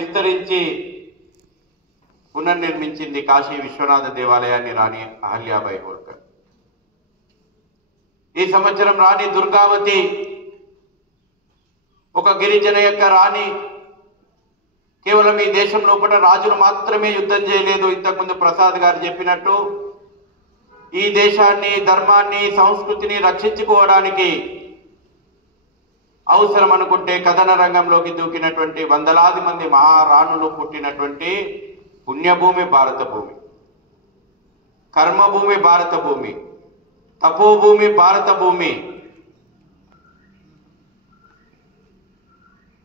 విస్తరించి పునర్నిర్మించింది కాశీ విశ్వనాథ దేవాలయాన్ని రాణి అహల్యాబాయి హోల్కర్. ఈ సంవత్సరం రాణి దుర్గావతి ఒక గిరిజన యొక్క రాణి. కేవలం ఈ దేశం లోపల రాజులు మాత్రమే యుద్ధం చేయలేదు. ఇంతకుముందు ప్రసాద్ గారు చెప్పినట్టు ఈ దేశాన్ని, ధర్మాన్ని, సంస్కృతిని రక్షించుకోవడానికి అవసరం అనుకుంటే కథన రంగంలోకి దూకినటువంటి వందలాది మంది మహారాణులు పుట్టినటువంటి పుణ్యభూమి భారత భూమి, కర్మభూమి భారత భూమి, తపోభూమి భారత భూమి.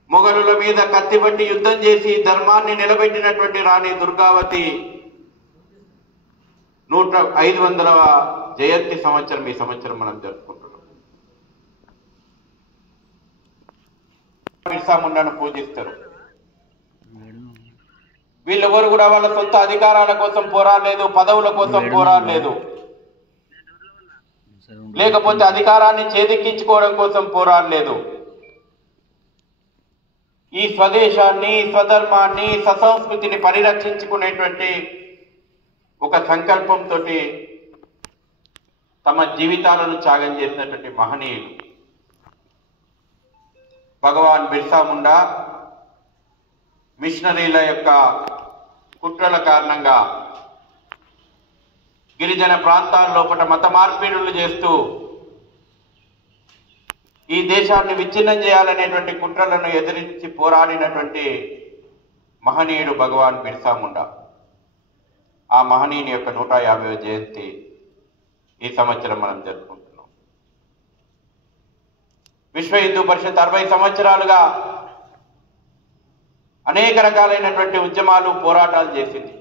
మొఘలుల మీద కత్తిబట్టి యుద్ధం చేసి ధర్మాన్ని నిలబెట్టినటువంటి రాణి దుర్గావతి 500వ జయంతి సంవత్సరం ఈ సంవత్సరం మనం జరుపుకుంటున్నాం. బిర్సా ముండాను పూజిస్తారు. వీళ్ళెవరు కూడా వాళ్ళ సొంత అధికారాల కోసం పోరాడలేదు, పదవుల కోసం పోరాడలేదు, లేకపోతే అధికారాన్ని చేదిక్కించుకోవడం కోసం పోరాడలేదు. ఈ స్వదేశాన్ని, స్వధర్మాన్ని, ససంస్కృతిని పరిరక్షించుకునేటువంటి ఒక సంకల్పంతో తమ జీవితాలను త్యాగం చేసినటువంటి మహనీయులు భగవాన్ బిర్సా ముండా. మిషనరీల యొక్క కుట్రల కారణంగా గిరిజన ప్రాంతాల లోపల మత మార్పిడులు చేస్తూ ఈ దేశాన్ని విచ్ఛిన్నం చేయాలనేటువంటి కుట్రలను ఎదిరించి పోరాడినటువంటి మహనీయుడు భగవాన్ బిర్సా ముండా. ఆ మహనీయుని యొక్క 150వ జయంతి ఈ సంవత్సరం మనం జరుపుకుంటున్నాం. విశ్వ హిందూ పరిషత్ 60 సంవత్సరాలుగా అనేక రకాలైనటువంటి ఉద్యమాలు, పోరాటాలు చేసింది.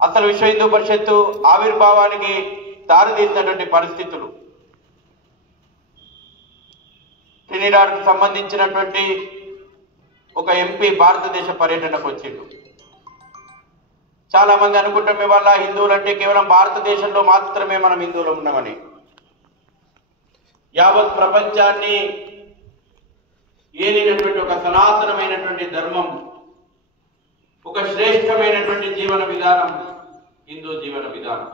అసలు విశ్వ హిందూ పరిషత్తు ఆవిర్భావానికి దారితీసినటువంటి పరిస్థితులు, ట్రినిడాడ్కు సంబంధించినటువంటి ఒక ఎంపీ భారతదేశ పర్యటనకు వచ్చిండు. చాలా మంది అనుకుంటాం ఇవాళ హిందువులు అంటే కేవలం భారతదేశంలో మాత్రమే మనం హిందువులు ఉన్నామని. యావత్ ప్రపంచాన్ని ఏలినటువంటి ఒక సనాతనమైనటువంటి ధర్మం, ఒక శ్రేష్టమైనటువంటి జీవన విధానం హిందూ జీవన విధానం,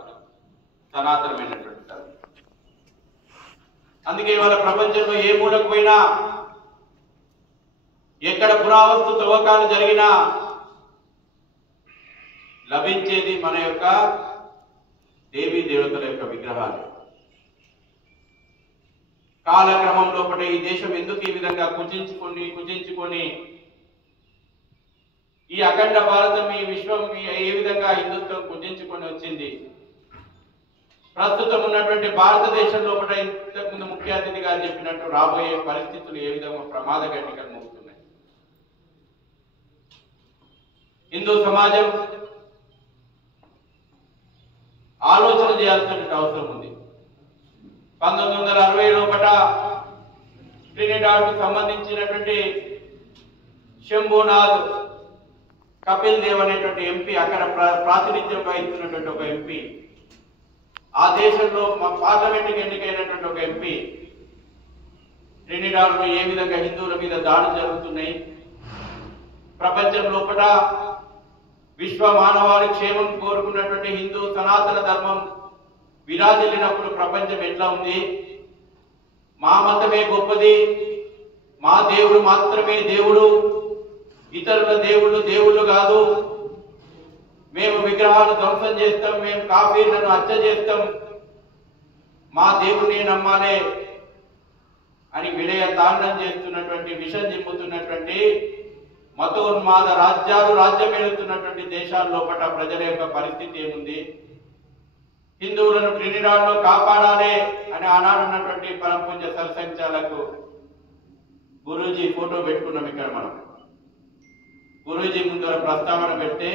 సనాతనమైనటువంటి ధర్మం. అందుకే ఇవాళ ప్రపంచంలో ఏ మూలకు పోయినా, ఎక్కడ పురావస్తు తవ్వకాలు జరిగినా లభించేది మన యొక్క దేవీ దేవతల యొక్క విగ్రహాలు. కాలక్రమం లోపల ఈ దేశం ఎందుకు ఈ విధంగా కుచించుకొని ఈ అఖండ భారతం, ఈ విశ్వం ఏ విధంగా హిందుత్వం కుచించుకొని వచ్చింది? ప్రస్తుతం ఉన్నటువంటి భారతదేశం లోపల ఇంతకుముందు ముఖ్య అతిథి గారు చెప్పినట్టు రాబోయే పరిస్థితులు ఏ విధంగా ప్రమాదగట్టికలు మోగుతున్నాయి. హిందూ సమాజం ఆలోచన చేయాల్సినటువంటి అవసరం ఉంది. 1960 లోపల ట్రినిడాడ్కు సంబంధించినటువంటి శంభునాథ్ కపిల్ దేవ్ అనేటువంటి ఎంపీ, అక్కడ ప్రాతినిధ్యం వహిస్తున్నటువంటి ఒక ఎంపీ, ఆ దేశంలో పార్లమెంట్కి ఎన్నికైనటువంటి ఒక ఎంపీ ట్రినిడాడ్లో ఏ విధంగా హిందువుల మీద దాడులు జరుగుతున్నాయి, ప్రపంచం లోపల విశ్వ మానవాళి క్షేమం కోరుకున్నటువంటి హిందూ సనాతన ధర్మం విరాజిల్లినప్పుడు ప్రపంచం ఎట్లా ఉంది? మా మతమే గొప్పది, మా దేవుడు మాత్రమే దేవుడు, ఇతరుల దేవుళ్ళు దేవుళ్ళు కాదు, మేము విగ్రహాలు ధ్వంసం చేస్తాం, మేము కాఫీలను హత్య చేస్తాం, మా దేవుడిని నమ్మాలే అని విలయ తాండం చేస్తున్నటువంటి, విషం జిమ్ముతున్నటువంటి మతోన్మాద రాజ్యాలు రాజ్యమేలుతున్నటువంటి దేశాల లోపల ప్రజల యొక్క పరిస్థితి ఏముంది? హిందువులను ట్రినిడాడ్లో కాపాడాలి అని ఆనాడున్నటువంటి పరమ పూజ్య సర్సంచాలకు గురూజీ ఫోటో పెట్టుకున్నాం. ఇక్కడ మనం గురూజీ ముందర ప్రస్తావన పెడితే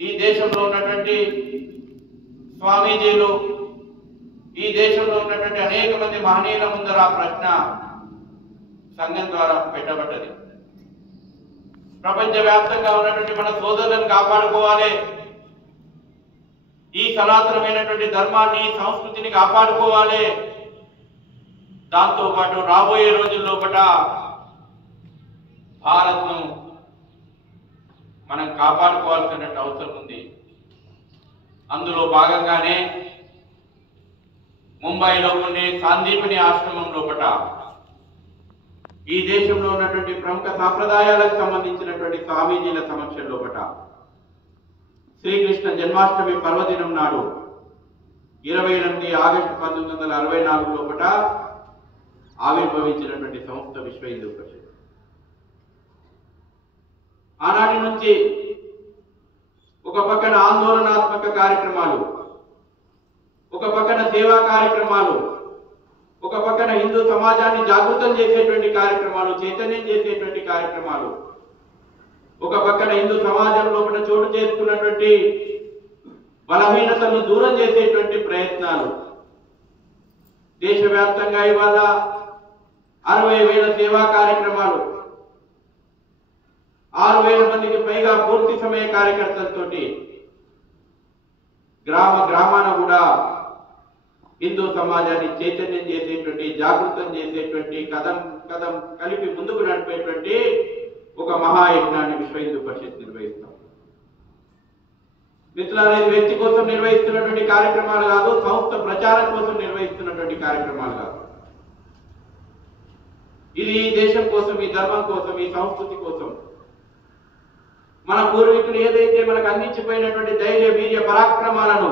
ఈ దేశంలో ఉన్నటువంటి స్వామీజీలు, ఈ దేశంలో ఉన్నటువంటి అనేక మంది మహనీయుల ముందర ఆ ప్రశ్న సంఘం ద్వారా పెట్టబడ్డది. ప్రపంచవ్యాప్తంగా ఉన్నటువంటి మన సోదరులను కాపాడుకోవాలి, ఈ సనాతనమైనటువంటి ధర్మాన్ని, సంస్కృతిని కాపాడుకోవాలి. దాంతో పాటు రాబోయే రోజుల్లో భారత్ను మనం కాపాడుకోవాల్సిన అవసరం ఉంది. అందులో భాగంగానే ముంబైలో ఉండే సాందీపని ఆశ్రమం లోపల ఈ దేశంలో ఉన్నటువంటి ప్రముఖ సాంప్రదాయాలకు సంబంధించినటువంటి స్వామీజీల సమక్షం లోపల శ్రీకృష్ణ జన్మాష్టమి పర్వదినం నాడు 28 ఆగస్టు 1964 లోపల ఆవిర్భవించినటువంటి సంస్థ విశ్వ హిందూ పరిషత్. ఆనాటి నుంచి ఒక పక్కన ఆందోళనాత్మక కార్యక్రమాలు, ఒక పక్కన సేవా కార్యక్రమాలు, ఒక పక్కన హిందూ సమాజాన్ని జాగృతం చేసేటువంటి కార్యక్రమాలు, చైతన్యం చేసేటువంటి కార్యక్రమాలు, ఒక పక్కన హిందూ సమాజం లోపల చోటు చేసుకున్నటువంటి బలహీనతను దూరం చేసేటువంటి ప్రయత్నాలు. దేశవ్యాప్తంగా ఇవాళ 60,000 సేవా కార్యక్రమాలు, 6,000 మందికి పైగా పూర్తి సమయ కార్యకర్తలతోటి గ్రామాన కూడా హిందూ సమాజాన్ని చైతన్యం చేసేటువంటి, జాగృతం చేసేటువంటి, కదం కలిపి ముందుకు నడిపేటువంటి ఒక మహాయజ్ఞాన్ని విశ్వ హిందూ పరిషత్ నిర్వహిస్తాం. మిత్రులారా, ఇది వ్యక్తి కోసం నిర్వహిస్తున్నటువంటి కార్యక్రమాలు కాదు, సంస్థ ప్రచారం కోసం నిర్వహిస్తున్నటువంటి కార్యక్రమాలు కాదు. ఇది ఈ దేశం కోసం, ఈ ధర్మం కోసం, ఈ సంస్కృతి కోసం, మన పూర్వీకులు ఏదైతే మనకు అందించిపోయినటువంటి ధైర్య వీర్య పరాక్రమాలను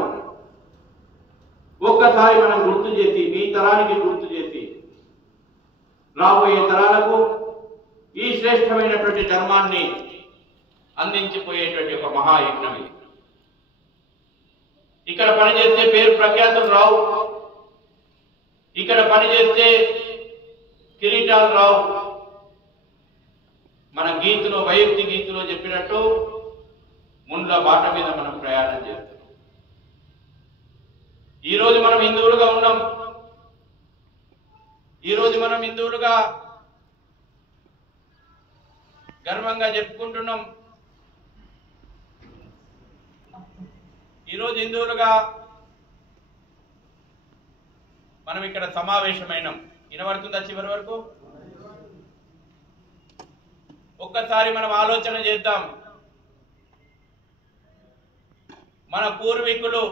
ఒక్కసారి మనం గుర్తు చేసి, మీ తరానికి గుర్తు చేసి, రాబోయే తరాలకు ఈ శ్రేష్టమైనటువంటి ధర్మాన్ని అందించిపోయేటువంటి ఒక మహాయజ్ఞం ఇది. ఇక్కడ పనిచేస్తే పేరు ప్రఖ్యాతులు రావు, ఇక్కడ పనిచేస్తే కిరీటాలు రావు. మన గీతులో, వైయక్తి గీతులో చెప్పినట్టు ముండ్ల బాట మీద మనం ప్రయాణం చేస్తున్నాం. ఈరోజు మనం హిందువులుగా ఉన్నాం, ఈరోజు మనం హిందువులుగా గర్వంగా చెప్పుకుంటున్నాం. ఈరోజు హిందువులుగా మనం ఇక్కడ సమావేశమైనాం. వినబడుతుందా చివరి వరకు? ఒక్కసారి మనం ఆలోచన చేద్దాం. మన పూర్వీకులు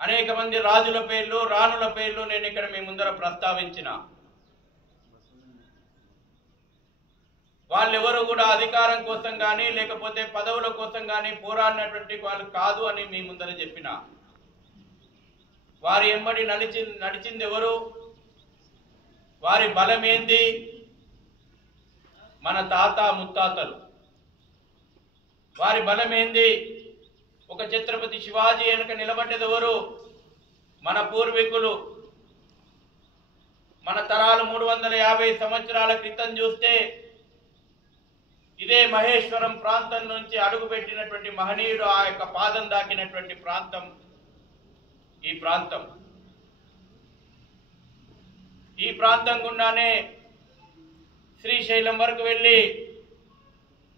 అనేక మంది రాజుల పేర్లు, రాణుల పేర్లు నేను ఇక్కడ మీ ముందర ప్రస్తావించిన. వాళ్ళెవరు కూడా అధికారం కోసం కానీ లేకపోతే పదవుల కోసం కానీ పోరాడినటువంటి వాళ్ళు కాదు అని మీ ముందర చెప్పిన. వారి ఎంబడి నడిచింది ఎవరు? వారి బలం ఏంది? మన తాత ముత్తాతలు. వారి బలం ఏంది? ఒక ఛత్రపతి శివాజీ వెనుక నిలబడ్డది ఎవరు? మన పూర్వీకులు. మన తరాలు 350 సంవత్సరాల క్రితం చూస్తే ఇదే మహేశ్వరం ప్రాంతం నుంచి అడుగుపెట్టినటువంటి మహనీయుడు ఆ యొక్క పాదం దాకినటువంటి ప్రాంతం ఈ ప్రాంతం. ఈ ప్రాంతం గుండానే శ్రీశైలం వరకు వెళ్ళి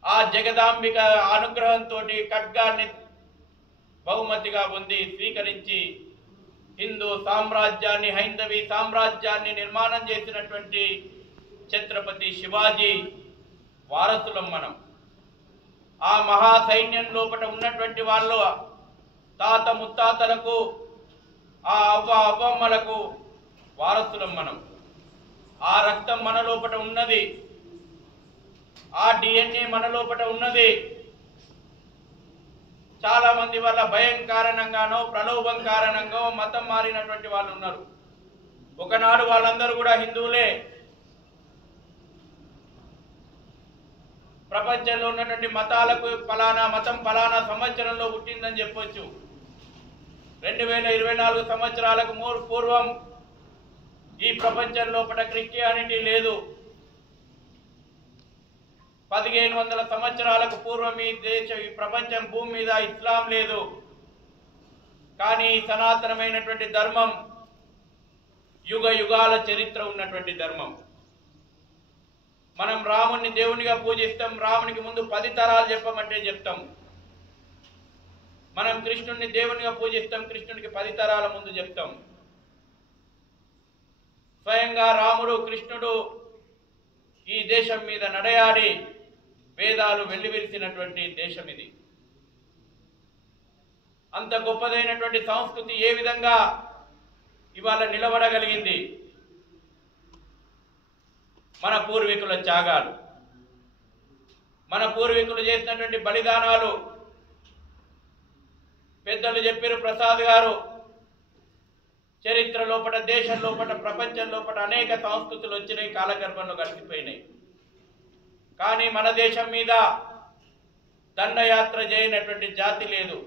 ఆ జగదాంబిక అనుగ్రహంతో ఖడ్గాన్ని బహుమతిగా పొంది స్వీకరించి హిందూ సామ్రాజ్యాన్ని, హైందవీ సామ్రాజ్యాన్ని నిర్మాణం చేసినటువంటి ఛత్రపతి శివాజీ వారసులం మనం. ఆ మహా సైన్యం లోపల ఉన్నటువంటి వాళ్ళు తాత ముత్తాతలకు, ఆ అవ్వమ్మలకు వారసులం మనం. ఆ రక్తం మన లోపల ఉన్నది, ఆ DNA మన లోపల ఉన్నది. చాలా మంది వాళ్ళ భయం కారణంగానో ప్రలోభం కారణంగా మతం మారినటువంటి వాళ్ళు ఉన్నారు. ఒకనాడు వాళ్ళందరూ కూడా హిందువులే. ప్రపంచంలో ఉన్నటువంటి మతాలకు ఫలానా మతం ఫలానా సంవత్సరంలో పుట్టిందని చెప్పొచ్చు. 2024 సంవత్సరాలకు పూర్వం ఈ ప్రపంచం లోపల క్రిస్టియానిటీ లేదు. 1500 సంవత్సరాలకు పూర్వం ఈ ప్రపంచం భూమి మీద ఇస్లాం లేదు. కానీ సనాతనమైనటువంటి ధర్మం యుగ యుగాల చరిత్ర ఉన్నటువంటి ధర్మం. మనం రాముణ్ణి దేవునిగా పూజిస్తాం. రామునికి ముందు 10 తరాలు చెప్పమంటే చెప్తాం. మనం కృష్ణుడిని దేవునిగా పూజిస్తాం. కృష్ణుడికి 10 తరాల ముందు చెప్తాం. స్వయంగా రాముడు, కృష్ణుడు ఈ దేశం మీద నడయాడి వేదాలు వెల్లివిరిసినటువంటి దేశం ఇది. అంత గొప్పదైనటువంటి సంస్కృతి ఏ విధంగా ఇవాళ నిలబడగలిగింది? మన పూర్వీకుల త్యాగాలు, మన పూర్వీకులు చేసినటువంటి బలిదానాలు. పెద్దలు చెప్పారు, ప్రసాద్ గారు, చరిత్ర లోపల, దేశం లోపల, ప్రపంచం లోపల అనేక సంస్కృతులు వచ్చినాయి, కాలగర్భంలో కలిసిపోయినాయి. కానీ మన దేశం మీద దండయాత్ర చేయనటువంటి జాతి లేదు.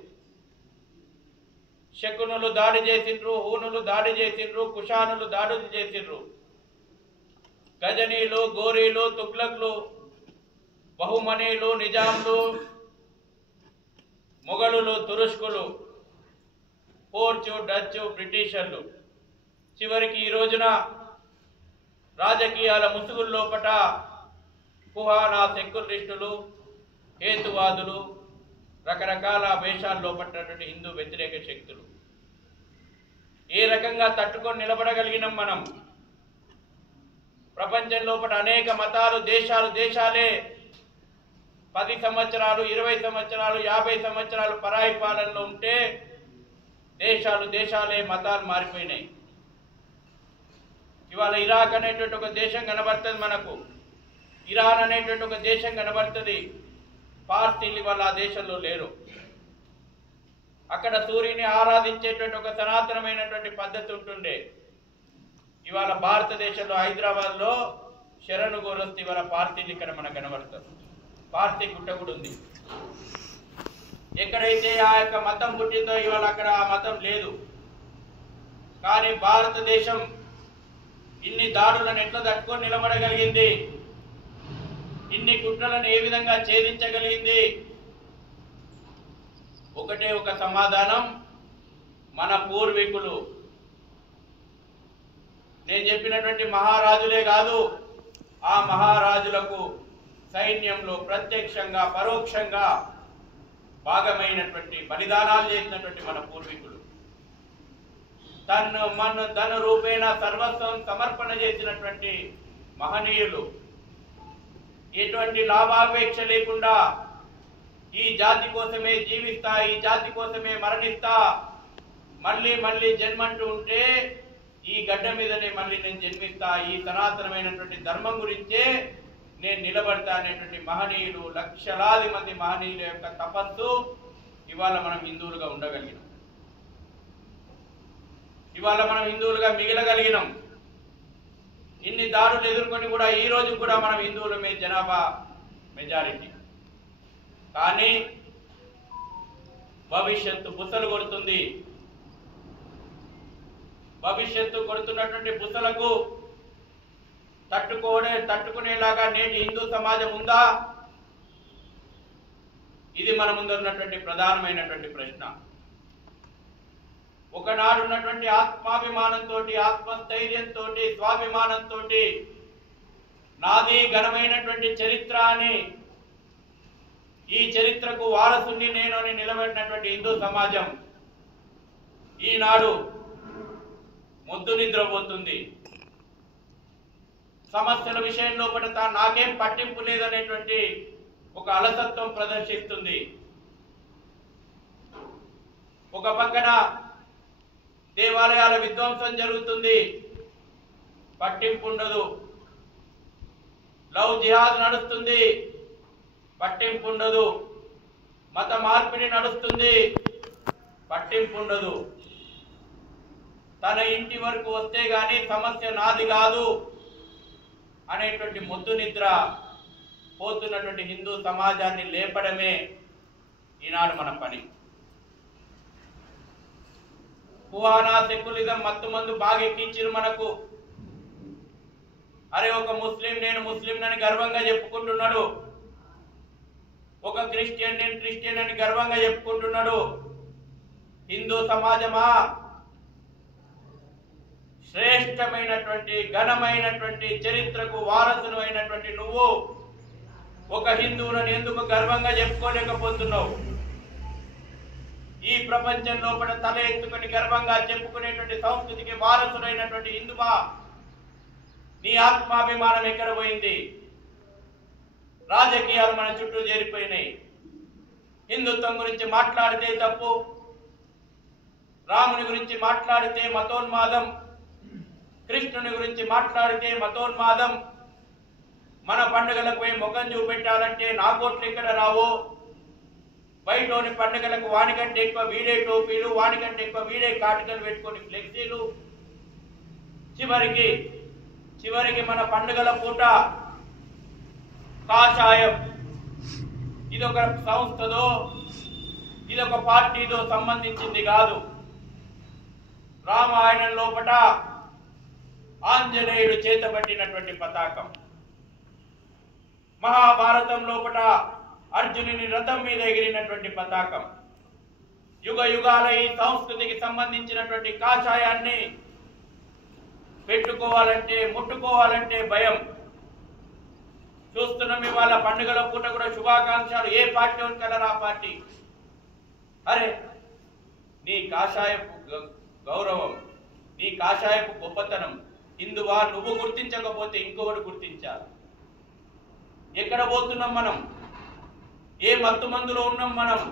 శకునులు దాడి చేసిండ్రు, హూనులు దాడి చేసిండ్రు, కుషానులు దాడులు చేసిండ్రు, గజనీలు, గోరీలు, తుగ్లక్లు, బహుమనీలు, నిజాంలు, మొఘలులు, తురుష్కులు, పోర్చు, డచ్చు, బ్రిటిషర్లు. చివరికి ఈ రోజున రాజకీయాల ముసుగుల్లోపట కుహానా, సెక్యులరిస్టులు, హేతువాదులు, రకరకాల వేషాల్లో పట్టినటువంటి హిందూ వ్యతిరేక శక్తులు. ఏ రకంగా తట్టుకొని నిలబడగలిగినాం మనం? ప్రపంచం లోపల అనేక మతాలు, దేశాలే 10 సంవత్సరాలు, 20 సంవత్సరాలు, 50 సంవత్సరాలు పరాయి పాలనలో ఉంటే దేశాలే మతాలు మారిపోయినాయి. ఇవాళ ఇరాక్ అనేటువంటి ఒక దేశం కనబడుతుంది మనకు, ఇరాన్ అనేటువంటి ఒక దేశం కనబడుతుంది. పార్సీలు ఇవాళ ఆ దేశంలో లేరు. అక్కడ సూర్యుని ఆరాధించేటువంటి ఒక సనాతనమైనటువంటి పద్ధతి ఉంటుండే. ఇవాళ భారతదేశంలో హైదరాబాద్లో శరణు గోరస్తు ఇవాళ పార్సీలు ఇక్కడ మనకు కనబడతారు. పార్సీ గుట్ట కూడా ఉంది. ఎక్కడైతే ఆ యొక్క మతం పుట్టిందో ఇవాళ అక్కడ ఆ మతం లేదు. కానీ భారతదేశం ఇన్ని దాడులను ఎట్లా తట్టుకొని నిలబడగలిగింది? ఇన్ని కుట్రలను ఏ విధంగా ఛేదించగలిగింది? ఒకటే ఒక సమాధానం, మన పూర్వీకులు. నేను చెప్పినటువంటి మహారాజులే కాదు, ఆ మహారాజులకు సైన్యంలో ప్రత్యక్షంగా పరోక్షంగా భాగమైనటువంటి బలిదానాలు చేసినటువంటి మన పూర్వీకులు, ధన రూపేణ సర్వస్వం సమర్పణ చేసినటువంటి మహనీయులు, ఎటువంటి లాభాపేక్ష లేకుండా ఈ జాతి కోసమే జీవిస్తా, ఈ జాతి కోసమే మరణిస్తా, మళ్ళీ జన్మంటూ ఉంటే ఈ గడ్డ మీదనే మళ్ళీ నేను జన్మిస్తా, ఈ సనాతనమైనటువంటి ధర్మం గురించే నేను నిలబడతా అనేటువంటి మహనీయులు, లక్షలాది మంది మహనీయుల యొక్క తపస్సు ఇవాళ మనం హిందువులుగా ఉండగలిగినాం. ఇవాళ మనం హిందువులుగా మిగలగలిగినాం. ఇన్ని దాడులు ఎదుర్కొని కూడా ఈ రోజు కూడా మనం హిందువులమే జనాభా మెజారిటీ. కానీ భవిష్యత్తు బుసలు కొడుతుంది. భవిష్యత్తు కొడుతున్నటువంటి బుసలకు తట్టుకునేలాగా నేటి హిందూ సమాజం ఉందా? ఇది మన ముందున్నటువంటి ప్రధానమైనటువంటి ప్రశ్న. ఒకనాడు ఉన్నటువంటి ఆత్మాభిమానంతో, ఆత్మస్థైర్యంతో, స్వాభిమానంతో నాది ఘనమైనటువంటి చరిత్ర అని, ఈ చరిత్రకు వారసుని నేను అని నిలబెట్టినటువంటి హిందూ సమాజం ఈనాడు మొద్దు నిద్రపోతుంది. సమస్యల విషయంలో పడతా నాకేం పట్టింపు లేదనేటువంటి ఒక అలసత్వం ప్రదర్శిస్తుంది. ఒక పక్కన దేవాలయాల విధ్వంసం జరుగుతుంది, పట్టింపు ఉండదు. లవ్ జిహాద్ నడుస్తుంది, పట్టింపు ఉండదు. మత మార్పిడి నడుస్తుంది, పట్టింపు ఉండదు. తన ఇంటి వరకు వస్తే గాని సమస్య నాది కాదు అనేటువంటి మొద్దు నిద్ర పోతున్నటువంటి హిందూ సమాజాన్ని లేపడమే ఈనాడు మన పని. కుహానా, సెక్యులిజం, మత్తుమందు బాగా ఎక్కించారు మనకు. అరే ఒక ముస్లిం నేను ముస్లిం అని గర్వంగా చెప్పుకుంటున్నాడు, ఒక క్రిస్టియన్ నేను క్రిస్టియన్ అని గర్వంగా చెప్పుకుంటున్నాడు. హిందూ సమాజమా, శ్రేష్టమైనటువంటి ఘనమైనటువంటి చరిత్రకు వారసులు అయినటువంటి నువ్వు ఒక హిందువులను ఎందుకు గర్వంగా చెప్పుకోలేకపోతున్నావు? ఈ ప్రపంచం లోపల తల ఎత్తుకొని గర్వంగా చెప్పుకునేటువంటి సంస్కృతికి వారసులైనటువంటి హిందువా, నీ ఆత్మాభిమానం ఎక్కడ పోయింది? రాజకీయాలు మన చుట్టూ చేరిపోయినాయి. హిందుత్వం గురించి మాట్లాడితే తప్పు, రాముని గురించి మాట్లాడితే మతోన్మాదం, కృష్ణుని గురించి మాట్లాడితే మతోన్మాదం, మన పండుగలకు పోయి ముఖం చూపెట్టాలంటే నా కోట్లు ఇక్కడ రావు, బయటోని పండుగలకు వానికంటే ఎక్కువ వీడే టోపీలు, వానికంటే ఎక్కువ వీడే కాటికలు పెట్టుకొని ఫ్లెక్సీలు, చివరికి మన పండుగల పూట కాషాయం ఇదొక సంస్థదో ఇదొక పార్టీతో సంబంధించింది కాదు. రామాయణం లోపట ఆంజనేయుడు చేతబట్టినటువంటి పతాకం, మహాభారతం లోపట అర్జునుని రథం మీద ఎగిరినటువంటి పతాకం, యుగ యుగాల ఈ సంస్కృతికి సంబంధించినటువంటి కాషాయాన్ని పెట్టుకోవాలంటే ముట్టుకోవాలంటే భయం. చూస్తున్నాం ఇవాళ పండుగల పూట కూడా శుభాకాంక్షలు, ఏ పార్టీ కలర్ ఆ పార్టీ. అరే నీ కాషాయపు గౌరవం, నీ కాషాయపు గొప్పతనం హిందువా నువ్వు గుర్తించకపోతే ఇంకొకటి గుర్తించాలి. ఎక్కడ పోతున్నాం మనం? ఏ మత్తు మందులో ఉన్నాం మనం?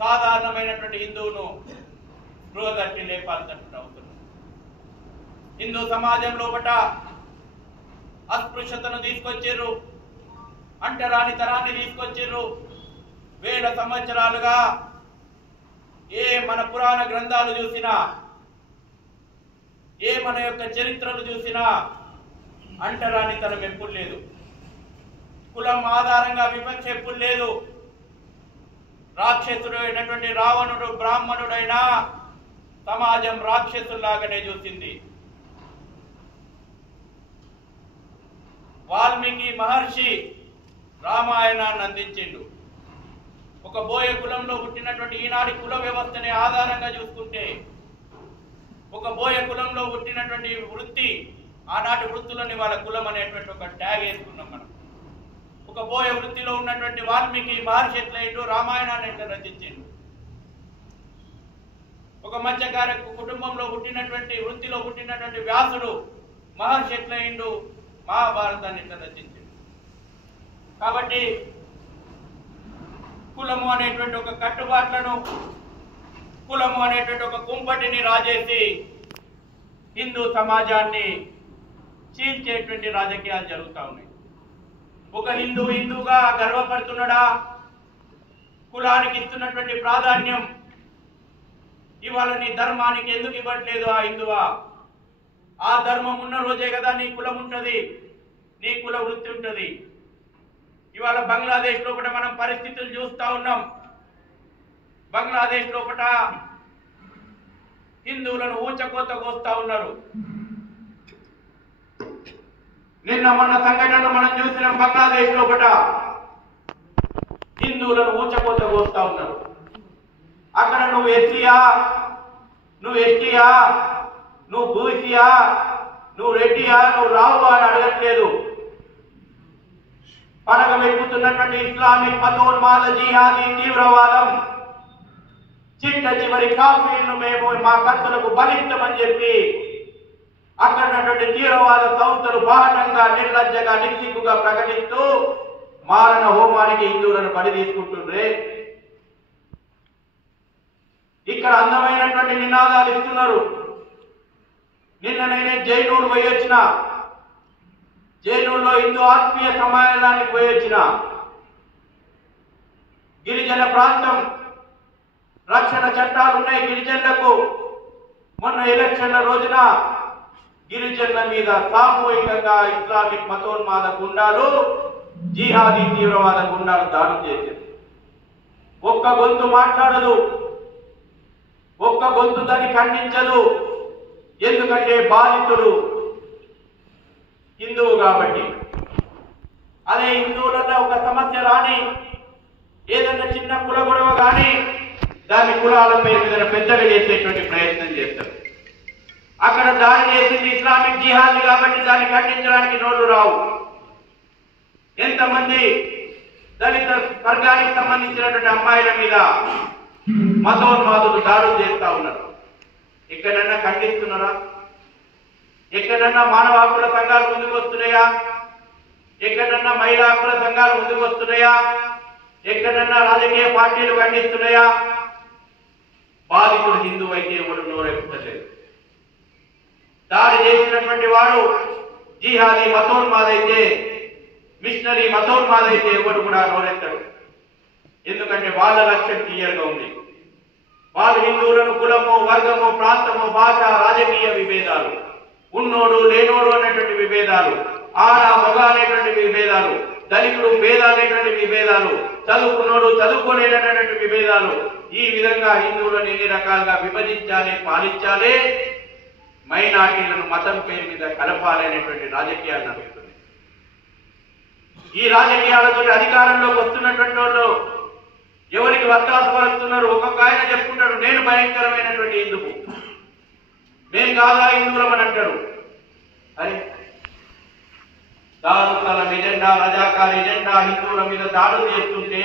సాధారణమైనటువంటి హిందువును స్పృహ తట్టి లేపాల్సినటువంటి అవసరం. హిందూ సమాజం లోపట అస్పృశ్యతను తీసుకొచ్చారు, అంటరాని తరాన్ని తీసుకొచ్చారు. వేల సంవత్సరాలుగా ఏ మన పురాణ గ్రంథాలు చూసినా, ఏ మన యొక్క చరిత్రలు చూసినా అంటరానితనం ఎప్పుడు లేదు, కులం ఆధారంగా వివక్ష ఎప్పుడు లేదు. రాక్షసుడు అయినటువంటి రావణుడు బ్రాహ్మణుడైనా సమాజం రాక్షసుల్లాగానే చూసింది. వాల్మీకి మహర్షి రామాయణాన్ని అందించిండు. ఒక బోయ కులంలో పుట్టినటువంటి ఈనాటి కుల వ్యవస్థని ఆధారంగా చూసుకుంటే, ఒక బోయ కులంలో పుట్టినటువంటి వృత్తి, ఆనాటి వృత్తులని వాళ్ళ కులం అనేటువంటి ఒక ట్యాగ్ వేసుకున్నాం మనం. ఒక బోయ వృత్తిలో ఉన్నటువంటి వాల్మీకి మహర్షి ఎట్లయిండు, రామాయణాన్ని ఎట్లా రచించిండు. ఒక మత్స్యకార కుటుంబంలో పుట్టినటువంటి వృత్తిలో పుట్టినటువంటి వ్యాసుడు మహర్షి ఎట్లయిండు, మహాభారతాన్ని ఎట్లా రచించిండు. కాబట్టి కులము అనేటువంటి ఒక కట్టుబాట్లను, కులము అనేటువంటి ఒక కుంపటిని రాజేసి హిందూ సమాజాన్ని చీల్చేటువంటి రాజకీయాలు జరుగుతూ ఉన్నాయి. ఒక హిందువుగా గర్వపడుతున్నాడా? కులానికి ఇస్తున్నటువంటి ప్రాధాన్యం ఇవాళ నీ ధర్మానికి ఎందుకు ఇవ్వట్లేదు ఆ హిందువా? ఆ ధర్మం ఉన్న రోజే కదా నీ కులం ఉంటుంది, నీ కుల వృత్తి ఉంటుంది. ఇవాళ బంగ్లాదేశ్ లోపల మనం పరిస్థితులు చూస్తూ ఉన్నాం. బంగ్లాదేశ్ లోపల హిందువులను ఊచకోత కోస్తా ఉన్నారు. నిన్న మొన్న సంఘటనలు మనం చూసినాం. బంగ్లాదేశ్ లోపల హిందువులను ఊచకోత కోస్తా ఉన్నారు. అక్కడ నువ్వు ఎస్సీయా, నువ్వు ఎస్టీయా, నువ్వు బూసీయా, నువ్వు రెడ్డియా, నువ్వు రావు అని అడగట్లేదు. పడగ వెక్కుతున్నటువంటి ఇస్లామిక్ మతోన్మాద జిహాదీ తీవ్రవాదం చిట్ట చివరి కాశ్మీర్ను మేము మా కత్తులకు బలిష్టమని చెప్పి అక్కడ ఉన్నటువంటి తీవ్రవాద సంస్థలు బాహటంగా, నిర్లజ్జగా, నిస్సిగ్గుగా ప్రకటిస్తూ మారణ హోమానికి హిందువులను బలి తీసుకుంటుండ్రే. ఇక్కడ అందమైనటువంటి నినాదాలు ఇస్తున్నారు. నిన్న నేనే జైనూరు పోయి వచ్చిన, జైనూరులో హిందూ ఆత్మీయ సమ్మేళనానికి పోయి వచ్చిన. గిరిజన ప్రాంతం, రక్షణ చట్టాలు ఉన్నాయి గిరిజనులకు. మొన్న ఎలక్షన్ల రోజున గిరిజనుల మీద సామూహికంగా ఇస్లామిక్ మతోన్మాద గుండాలు, జిహాదీ తీవ్రవాద గుండాలు దాడులు చేశారు. ఒక్క గొంతు మాట్లాడదు, ఒక్క గొంతు దాన్ని ఖండించదు. ఎందుకంటే బాధితుడు హిందువు కాబట్టి. అదే హిందువులలో ఒక సమస్య రాని, ఏదన్నా చిన్న కుల గొడవ కానీ దాని కులాల పేరు మీద పెద్దగా చేసేటువంటి ప్రయత్నం చేస్తారు. అక్కడ దాడి చేసింది ఇస్లామిక్ జిహాదీ కాబట్టి దాన్ని ఖండించడానికి నోళ్లు రావు. ఎంతమంది దళిత వర్గానికి సంబంధించినటువంటి అమ్మాయిల మీద మతోన్మాదులు దాడులు చేస్తా ఉన్నారు. ఎక్కడన్నా ఖండిస్తున్నారా? ఎక్కడన్నా మానవ హక్కుల సంఘాలు ముందుకు వస్తున్నాయా? ఎక్కడన్నా మహిళా హక్కుల సంఘాలు ముందుకు వస్తున్నాయా? ఎక్కడన్నా రాజకీయ పార్టీలు ఖండిస్తున్నాయా? బాధితుడు హిందువు అయితే ఎవరు నోరెత్తలేదు. దాడి చేసినటువంటి వాడు జిహాదీ మతోన్మాదైతే, మిషనరీ మతోన్మాదైతే ఎవరు కూడా నోరెత్తడు. ఎందుకంటే వాళ్ళ లక్ష్యం క్లియర్గా ఉంది. వాళ్ళు హిందువులను కులము, వర్గము, ప్రాంతము, భాష, రాజకీయ విభేదాలు, ఉన్నోడు లేనోడు అనేటువంటి విభేదాలు, ఆడ మగ అనేటువంటి విభేదాలు, దళితుడు పేద అనేటువంటి విభేదాలు, చదువుకున్నోడు చదువుకోలేనటువంటి విభేదాలు, ఈ విధంగా హిందువులను ఎన్ని రకాలుగా విభజించాలి, పాలించాలి, మైనార్టీలను మతం పేరు మీద కలపాలి అనేటువంటి రాజకీయాలు నడుస్తున్నాయి. ఈ రాజకీయాలతో అధికారంలోకి వస్తున్నటువంటి వాళ్ళు ఎవరికి వత్తాసు పలుకుతున్నారు? ఒక్కొక్క ఆయన చెప్పుకుంటాడు, నేను భయంకరమైనటువంటి హిందువు, మేము కాదా హిందువులమని అంటాడు. అరే, దారుస్థలం ఎజెండా, రజాకార్ ఎజెండా హిందువుల మీద దాడులు చేస్తుంటే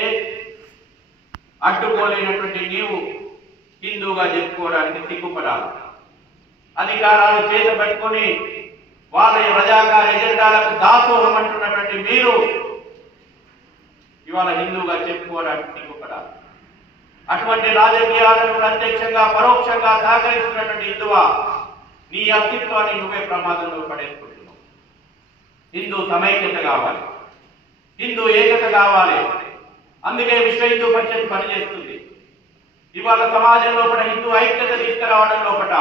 అడ్డుకోలేనటువంటి నీవు హిందువుగా చెప్పుకోవడానికి సిగ్గుపడాలి. అధికారాలు చేత పట్టుకొని వాళ్ళ రజాకార్ ఎజెండాలకు దాసోహం అంటున్నటువంటి మీరు ఇవాళ హిందువుగా చెప్పుకోవడానికి సిగ్గుపడాలి. అటువంటి రాజకీయాలను ప్రత్యక్షంగా పరోక్షంగా సహకరిస్తున్నటువంటి హిందువా, నీ అస్తిత్వాన్ని నువ్వే ప్రమాదంలో పడేసుకుంటున్నావు. హిందూ సమైక్యత కావాలి, హిందూ ఏకత కావాలి. అందుకే విశ్వ హిందూ పరిషత్ పనిచేస్తుంది. ఇవాళ సమాజం లోపల హిందూ ఐక్యత తీసుకురావడం లోపల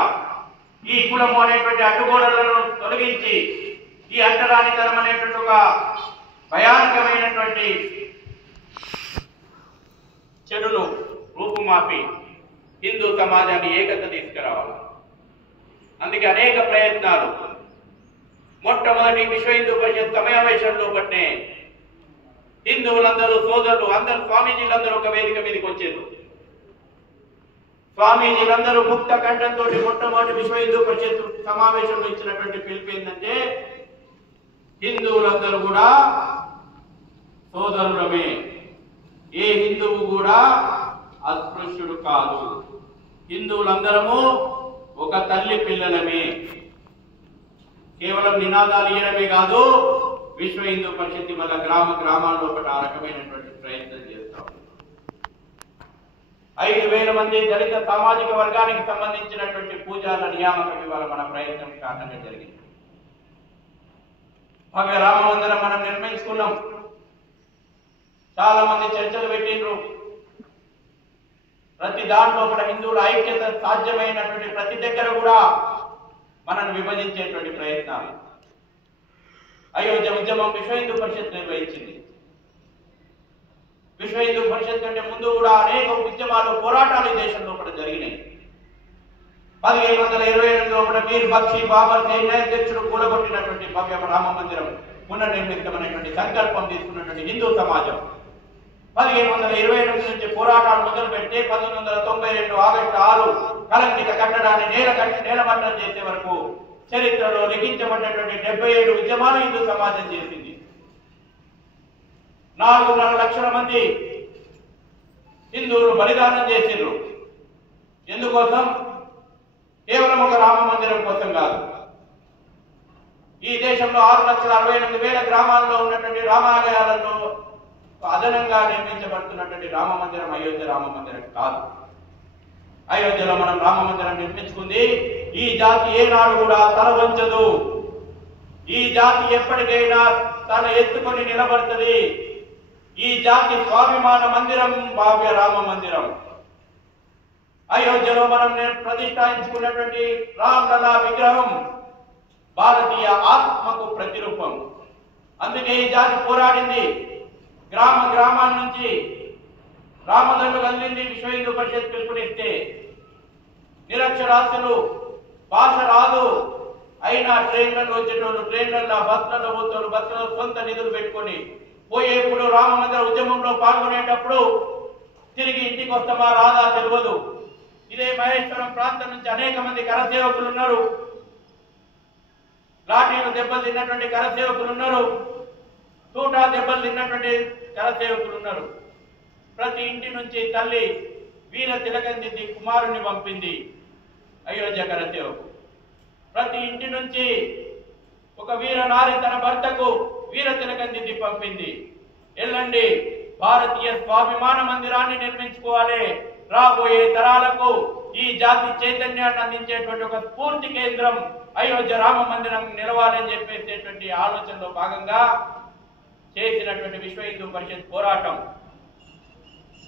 ఈ కులము అనేటువంటి అడ్డుగోడలను తొలగించి ఈ అంటరానితనం అనేటువంటి ఒక భయానకమైనటువంటి చెడును రూపుమాపి హిందూ సమాజాన్ని ఏకత తీసుకురావాలి. అందుకే అనేక ప్రయత్నాలు. మొట్టమొదటి విశ్వ హిందూ పరిషత్ సమావేశంలో బట్టే హిందువులందరూ సోదరులు అందరూ స్వామీజీలందరూ ఒక వేదిక మీదకి వచ్చారు. స్వామీజీలందరూ ముక్త కంఠంతో మొట్టమొదటి విశ్వ హిందూ పరిషత్ సమావేశంలో ఇచ్చినటువంటి పిలుపు ఏంటంటే, హిందువులందరూ కూడా సోదరులమే, ఏ హిందువు కూడా అస్పృశ్యుడు కాదు, హిందువులందరము ఒక తల్లి పిల్లలమే. కేవలం నినాదాలు ఇవ్వడమే కాదు, విశ్వ హిందూ పరిషత్ వల్ల గ్రామాల్లో ఒకటి ఆ రకమైనటువంటి ప్రయత్నం చేస్తాం. 5,000 మంది దళిత సామాజిక వర్గానికి సంబంధించినటువంటి పూజాల నియామకం ఇవాళ మన ప్రయత్నం కారణంగా జరిగింది. భవ్య రామ మందిరం మనం నిర్మించుకున్నాం. చాలా మంది చర్చలు పెట్టిండ్రు. ప్రతి దాంట్లో కూడా హిందువుల ఐక్యత సాధ్యమైనటువంటి ప్రతి దగ్గర కూడా మనల్ని విభజించేటువంటి ప్రయత్నాలు. అయోధ్య ఉద్యమం విశ్వ హిందూ పరిషత్ నిర్వహించింది. విశ్వ హిందూ పరిషత్ కంటే ముందు కూడా అనేక ఉద్యమాలు, పోరాటాలు ఈ దేశంలో కూడా జరిగినాయి. 1528లో కూడా మీర్ బక్షి బాబర్ సైన్యాధ్యక్షుడు కూలగొట్టినటువంటి భవ్య రామ మందిరం పునర్నిర్మితమైనటువంటి సంకల్పం తీసుకున్నటువంటి హిందూ సమాజం 1528 నుంచి పోరాటాలు మొదలు పెడితే 1992 ఆగస్టు 6 కలంకిత కట్టడాన్ని నేలమట్టం చేసే వరకు చరిత్రలో లిఖించబడినటువంటి 77 ఉద్యమాలు హిందూ సమాజం చేసింది. 4.5 లక్షల మంది హిందువులు బలిదానం చేసిండ్రు. ఎందుకోసం? కేవలం ఒక రామ మందిరం కోసం కాదు. ఈ దేశంలో 6,68,000 గ్రామాల్లో ఉన్నటువంటి రామాలయాలలో అదనంగా నిర్మించబడుతున్నటువంటి రామ మందిరం అయోధ్య రామ మందిరం కాదు. అయోధ్యలో మనం రామ మందిరం నిర్మించుకుంది. ఈ జాతి ఏనాడు కూడా తల వంచదు. ఈ జాతి ఎప్పటికైనా తల ఎత్తుకొని నిలబడుతుంది. ఈ జాతి స్వాభిమాన మందిరం భవ్య రామ మందిరం. అయోధ్యలో మనం ప్రతిష్ఠించుకున్నటువంటి రామలలా విగ్రహం భారతీయ ఆత్మకు ప్రతిరూపం. అందుకే ఈ జాతి పోరాడింది. గ్రామాల నుంచి రామదండు కదిలింది. విశ్వ హిందూ పరిషత్ పిలుపునిస్తే నిరక్షరాస్యులు, భాష రాదు అయినా ట్రైన్లలో వచ్చేటోళ్ళు ట్రైన్లలో, బస్సులలో పోతారు, బస్సులో సొంత నిధులు పెట్టుకొని పోయేప్పుడు రామ మందిర ఉద్యమంలో పాల్గొనేటప్పుడు తిరిగి ఇంటికి వస్తామా రాదా తెలియదు. ఇదే మహేశ్వరం ప్రాంతం నుంచి అనేక మంది కరసేవకులు ఉన్నారు. లాఠీలు దెబ్బలు తిన్నటువంటి కరసేవకులు ఉన్నారు. తూటా దెబ్బలు తిన్నటువంటి కరసేవకులు ఉన్నారు. ప్రతి ఇంటి నుంచి తల్లి వీర తిలకం దిద్ది కుమారుణ్ణి పంపింది అయోధ్య కరసేవకు. ప్రతి ఇంటి నుంచి ఒక వీర నారి తన భర్తకు వీర తిలకం దిద్ది ప్రతినిధి పంపింది. వెళ్ళండి, భారతీయ స్వాభిమాన మందిరాన్ని నిర్మించుకోవాలి, రాబోయే తరాలకు ఈ జాతి చైతన్యాన్ని అందించేటువంటి ఒక స్ఫూర్తి కేంద్రం అయోధ్య రామ మందిరం నిలవాలని చెప్పేసేటువంటి ఆలోచనలో భాగంగా చేసినటువంటి విశ్వ హిందూ పరిషత్ పోరాటం.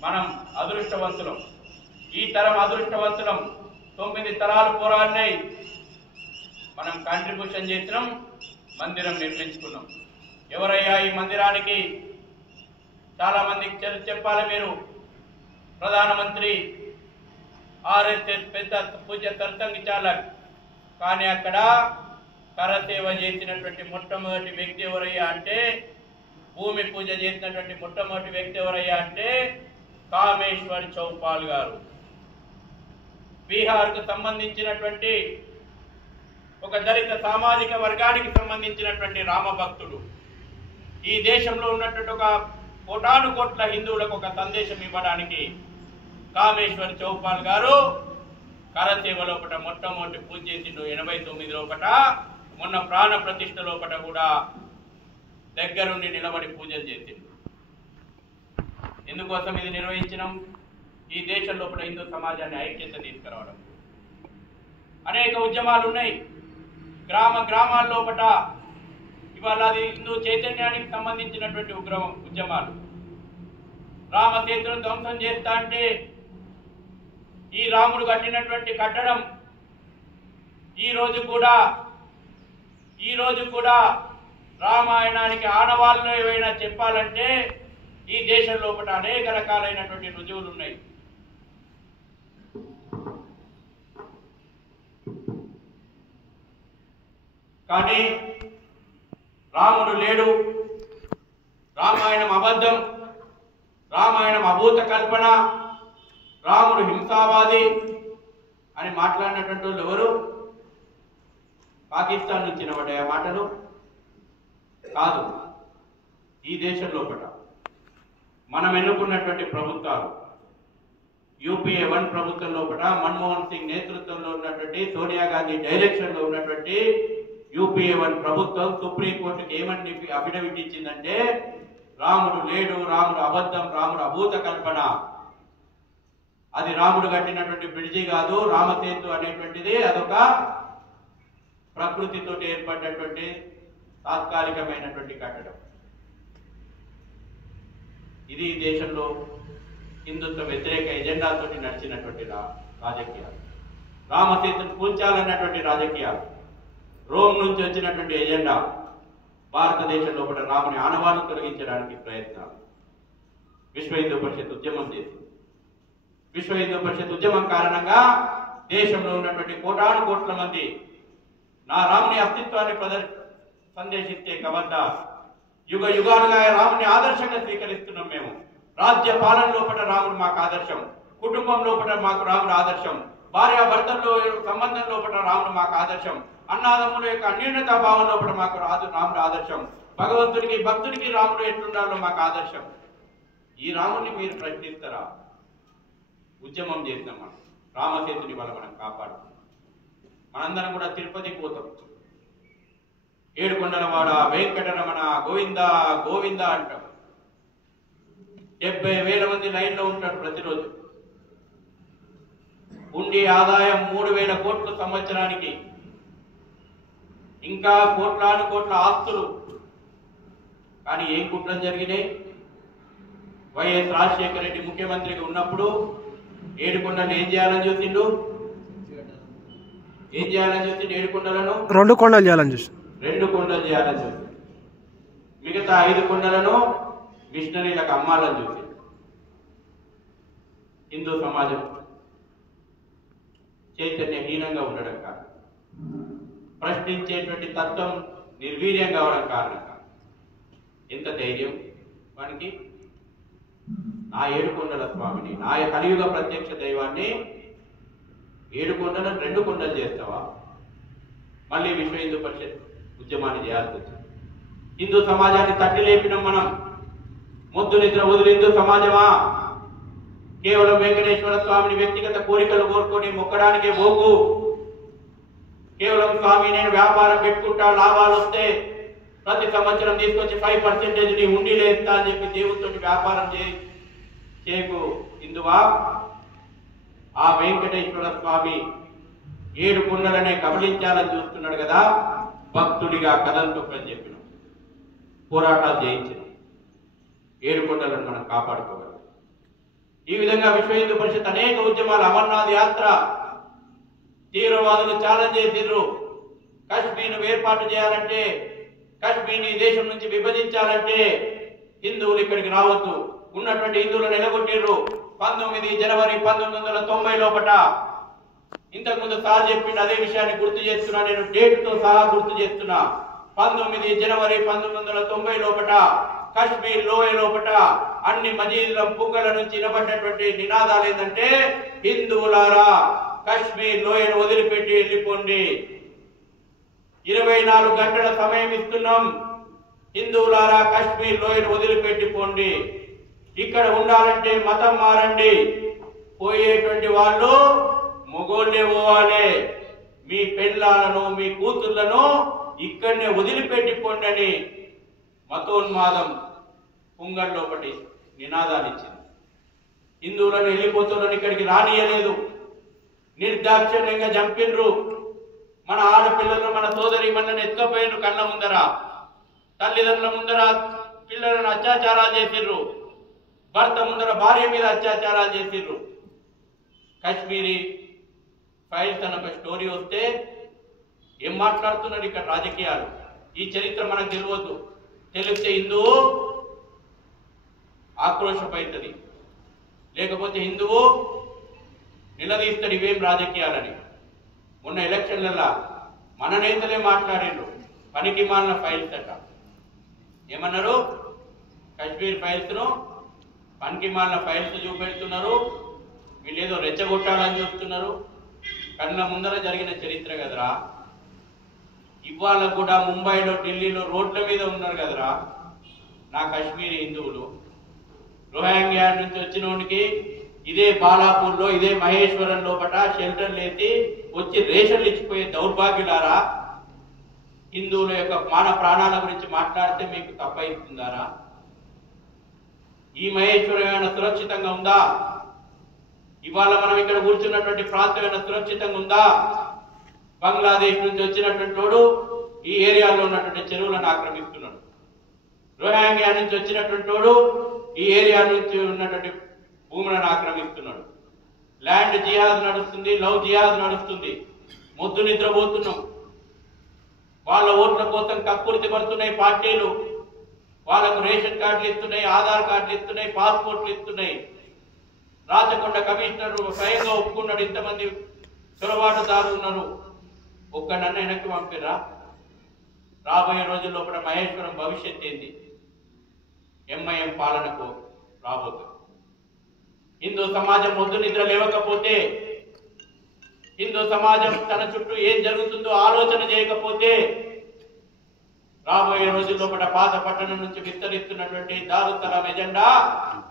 మనం అదృష్టవంతులం, ఈ తరం అదృష్టవంతులం. 9 తరాలు పోరాడినాయి, మనం కాంట్రిబ్యూషన్ చేసినాం, మందిరం నిర్మించుకున్నాం. ఎవరయ్యా ఈ మందిరానికి? చాలా మందికి చెప్పాలి మీరు. ప్రధానమంత్రి, ఆర్ఎస్ఎస్ పెద్ద పూజ్య సత్సంగ్ చాలక్. కానీ అక్కడ కరసేవ చేసినటువంటి మొట్టమొదటి వ్యక్తి ఎవరయ్యా అంటే, భూమి పూజ చేసినటువంటి మొట్టమొదటి వ్యక్తి ఎవరయ్యా అంటే కామేశ్వర్ చౌపాల్ గారు. బీహార్కు సంబంధించినటువంటి ఒక దళిత సామాజిక వర్గానికి సంబంధించినటువంటి రామభక్తుడు. ఈ దేశంలో ఉన్నటువంటి ఒక కోటాను కోట్ల హిందువులకు ఒక సందేశం ఇవ్వడానికి కామేశ్వర్ చౌపాల్ గారు కరసేవ లోపల మొట్టమొదటి పూజ చేసిండు. 89 లోపల, మొన్న ప్రాణ ప్రతిష్ఠ లోపల కూడా దగ్గరుండి నిలబడి పూజలు చేసిండు. ఎందుకోసం ఇది నిర్వహించినాం? ఈ దేశం లోపల హిందూ సమాజాన్ని ఐక్యత తీసుకురావడం. అనేక ఉద్యమాలు ఉన్నాయి గ్రామాల లోపల. ఇవాళ అది హిందూ చైతన్యానికి సంబంధించినటువంటి ఉద్యమాలు. రామసేతును ధ్వంసం చేస్తా అంటే ఈ రాముడు కట్టినటువంటి కట్టడం ఈ రోజు కూడా రామాయణానికి ఆనవాళ్ళు ఏవైనా చెప్పాలంటే ఈ దేశం లోపల అనేక రకాలైనటువంటి రుజువులు ఉన్నాయి. కానీ రాముడు లేడు, రామాయణం అబద్ధం, రామాయణం అభూత కల్పన, రాముడు హింసావాది అని మాట్లాడినటువంటి వాళ్ళు ఎవరు? పాకిస్తాన్ నుంచి వినబడ్డాయి ఆ మాటలు కాదు. ఈ దేశం లోపల మనం ఎన్నుకున్నటువంటి ప్రభుత్వాలు, యూపీఏ 1 ప్రభుత్వం లోపల మన్మోహన్ సింగ్ నేతృత్వంలో ఉన్నటువంటి, సోనియా గాంధీ డైరెక్షన్ లో ఉన్నటువంటి యూపీఏ 1 ప్రభుత్వం సుప్రీంకోర్టుకి ఏమని అఫిడవిట్ ఇచ్చిందంటే రాముడు లేడు, రాముడు అబద్ధం, రాముడు అభూత కల్పన, అది రాముడు కట్టినటువంటి బ్రిడ్జి కాదు, రామసేతు అనేటువంటిది అదొక ప్రకృతితో ఏర్పడినటువంటి తాత్కాలికమైనటువంటి కట్టడం. ఇది ఈ దేశంలో హిందుత్వ వ్యతిరేక ఎజెండాతో నడిచినటువంటి రాజకీయాలు. రామసేతును కూల్చాలన్నటువంటి రాజకీయాలు, రోమ్ నుంచి వచ్చినటువంటి ఎజెండా. భారతదేశంలో కూడా రాముని ఆనవాళ్లు తొలగించడానికి ప్రయత్నాలు. విశ్వ హిందూ పరిషత్ ఉద్యమం చేసింది. విశ్వ హిందూ పరిషత్ ఉద్యమం కారణంగా దేశంలో ఉన్నటువంటి కోటాను కోట్ల మంది నా రాముని అస్తిత్వాన్ని సందేశిస్తే కవద్దా, యుగ యుగాలుగా రాముని ఆదర్శంగా స్వీకరిస్తున్నాం మేము. రాజ్య పాలన లోపల రాముడు మాకు ఆదర్శం, కుటుంబం లోపల మాకు రాముడు ఆదర్శం, భార్యాభర్తల్లో సంబంధం లోపల రాముడు మాకు ఆదర్శం, అన్నాదమ్ముల యొక్క అన్యోన్యతా భావం లోపల మాకు రాముడు ఆదర్శం, భగవంతునికి భక్తునికి రాముడు ఎట్లుండాలో మాకు ఆదర్శం. ఈ రాముడిని మీరు ప్రశ్నిస్తారా? ఉద్యమం చేసినాం మనం, రామసేతుని వల్ల మనం కాపాడుతాం. మనందరం కూడా తిరుపతికి పోతాం, ఏడుకొండలవాడ వెంకటరమణ గోవింద గోవింద అంటాం. 70,000 మంది లైన్లో ఉంటారు ప్రతిరోజు. ఉండి ఆదాయం 3,000 కోట్లు సంవత్సరానికి, ఇంకా కోట్లాను కోట్ల ఆస్తులు. కానీ ఏం కుట్రలు జరిగినాయి? వైఎస్ రాజశేఖర రెడ్డి ముఖ్యమంత్రిగా ఉన్నప్పుడు ఏడుకొండలు ఏం చేయాలని చూసిండు? ఏడుకొండలను 2 కొండలు చేయాలని చూసి 2 కొండలు చేయాలని చూసి, మిగతా 5 కొండలను మిషనరీలకు అమ్మాలని చూసి. హిందూ సమాజం చైతన్యహీనంగా ఉండడం కారణం, ప్రశ్నించేటువంటి తత్వం నిర్వీర్యం కావడం కారణంగా. ఎంత ధైర్యం వానికి! నా ఏడుకొండల స్వామిని, నా కలియుగ ప్రత్యక్ష దైవాన్ని 7 కొండలను 2 కొండలు చేస్తావా? మళ్ళీ విశ్వ హిందూ పరిషత్ ఉద్యమాన్ని చేయాల్సి వచ్చింది. హిందూ సమాజాన్ని తట్టి లేపినాం మనం. మొద్దు నిద్ర వదిలి హిందూ సమాజమా? కేవలం వెంకటేశ్వర స్వామిని వ్యక్తిగత కోరికలు కోరుకొని మొక్కడానికే పోకు. కేవలం స్వామి నేను వ్యాపారం పెట్టుకుంటా, లాభాలు వస్తే ప్రతి సంవత్సరం తీసుకొచ్చి 5% నీ ఉండిలో ఇస్తా అని చెప్పి దేవుడితో వ్యాపారం చేయకు హిందువా. ఆ వెంకటేశ్వర స్వామి 7 కొండలనే కబలించాలని చూస్తున్నాడు కదా, భక్తుడిగా కథలు తొక్కని చెప్పిన పోరాటాలు చేయించిన 7 కొండలను మనం కాపాడుకోగలం. ఈ విధంగా విశ్వ హిందూ పరిషత్ అనేక ఉద్యమాలు, అమర్నాథ్ యాత్ర, తీవ్రవాదులు ఛాలెంజ్ చేసిర్రు. కాశ్మీర్ను ఏర్పాటు చేయాలంటే, కాశ్మీర్ని దేశం నుంచి విభజించాలంటే హిందువులు ఇక్కడికి రావద్దు, ఉన్నటువంటి హిందువులను ఎలగొట్టిర్రు. 19 జనవరి 1990 లోపట, ఇంతకుముందు సార్ చెప్పిండు అదే విషయాన్ని గుర్తు చేస్తున్నా, నేను డేట్తో సహా గుర్తు చేస్తున్నా. 19 జనవరి 1990 లోపట కాశ్మీర్ లోయ లోపట అన్ని మజీదుల పుగ్గల నుంచి వినబడ్డటువంటి నినాదాలు ఏంటంటే, హిందువులారా కాశ్మీర్ లోయను వదిలిపెట్టి వెళ్ళిపోండి, 24 గంటల సమయం ఇస్తున్నాం, హిందువులారా కాశ్మీర్ లోయను వదిలిపెట్టిపోండి, ఇక్కడ ఉండాలంటే మతం మారండి, పోయేటువంటి వాళ్ళు మొగోళ్ళే పోవాలి, మీ పెళ్ళాలను మీ కూతుళ్లను ఇక్కడనే వదిలిపెట్టిపోండి అని మతోన్మాదం పుంగళ్ళలోపటి నినాదాలు ఇచ్చింది. హిందువులను వెళ్ళిపోతులను ఇక్కడికి రానియలేదు, నిర్దాక్షిణ్యంగా చంపిండ్రు. మన ఆడపిల్లలను, మన సోదరి మనల్ని ఎత్తుకపోయిన కళ్ళ ముందర, తల్లిదండ్రుల ముందర పిల్లలను అత్యాచారాలు చేసిర్రు, భర్త ముందర భార్య మీద అత్యాచారాలు చేసిర్రు. కాశ్మీరీ ఫైల్స్ అన్న ఒక స్టోరీ వస్తే ఏం మాట్లాడుతున్నారు ఇక్కడ రాజకీయాలు? ఈ చరిత్ర మనకు తెలియదు. తెలిస్తే హిందువు ఆక్రోశపైతుంది, లేకపోతే హిందువు నిలదీస్తాడు ఇవేం రాజకీయాలని. మొన్న ఎలక్షన్లలో మన నేతలే మాట్లాడిండ్రు, పనికి మాలిన ఫైల్స్ అట. ఏమన్నారు? కాశ్మీర్ ఫైల్స్ ను పనికి మాలిన ఫైల్స్ చూపెడుతున్నారు, వీళ్ళేదో రెచ్చగొట్టాలని చూస్తున్నారు. కళ్ళ ముందర జరిగిన చరిత్ర కదరా. ఇవాళ కూడా ముంబైలో, ఢిల్లీలో రోడ్ల మీద ఉన్నారు కదరా నా కాశ్మీరీ హిందువులు. రోహింగ్యా నుంచి వచ్చిన వాడికి ఇదే బాలాపూర్లో, ఇదే మహేశ్వరం లోపట షెల్టర్లు వేసి వచ్చి రేషన్లు ఇచ్చిపోయే దౌర్భాగ్యులారా. హిందువుల యొక్క మాన ప్రాణాల గురించి మాట్లాడితే మీకు తప్పైతుందారా? ఈ మహేశ్వరం ఏమైనా సురక్షితంగా ఉందా? ఇవాళ మనం ఇక్కడ కూర్చున్నటువంటి ప్రాంతం ఏమైనా సురక్షితంగా ఉందా? బంగ్లాదేశ్ నుంచి వచ్చినటువంటి వాడు ఈ ఏరియాలో ఉన్నటువంటి చెరువులను ఆక్రమిస్తున్నాడు. రోహింగ్యా నుంచి వచ్చినటువంటి వాడు ఈ ఏరియా నుంచి ఉన్నటువంటి భూములను ఆక్రమిస్తున్నాడు. ల్యాండ్ జిహాద్ నడుస్తుంది, లవ్ జిహాద్ నడుస్తుంది. మొద్దు నిద్రపోతున్నాం. వాళ్ళ ఓట్ల కోసం కక్కుర్తి పడుతున్నాయి పార్టీలు. వాళ్ళకు రేషన్ కార్డులు ఇస్తున్నాయి, ఆధార్ కార్డులు ఇస్తున్నాయి, పాస్పోర్ట్లు ఇస్తున్నాయి. రాచకొండ కమిషనర్ స్వయంగా ఒప్పుకున్నాడు, ఇంతమంది చొరబాటుదారులు ఉన్నారు, ఒక్కడన్నా వెనక్కి పంపిరా. రాబోయే రోజుల్లో కూడా మహేశ్వరం భవిష్యత్ ఏంది? ఎంఐఎం పాలనకు రాబోతుంది. హిందూ సమాజం మొద్దు నిద్ర లేవకపోతే, హిందూ సమాజం తన చుట్టూ ఏం జరుగుతుందో ఆలోచన చేయకపోతే, రాబోయే రోజుల్లో కూడా పాత పట్టణం నుంచి విస్తరిస్తున్నటువంటి దారుసలాం ఎజెండా,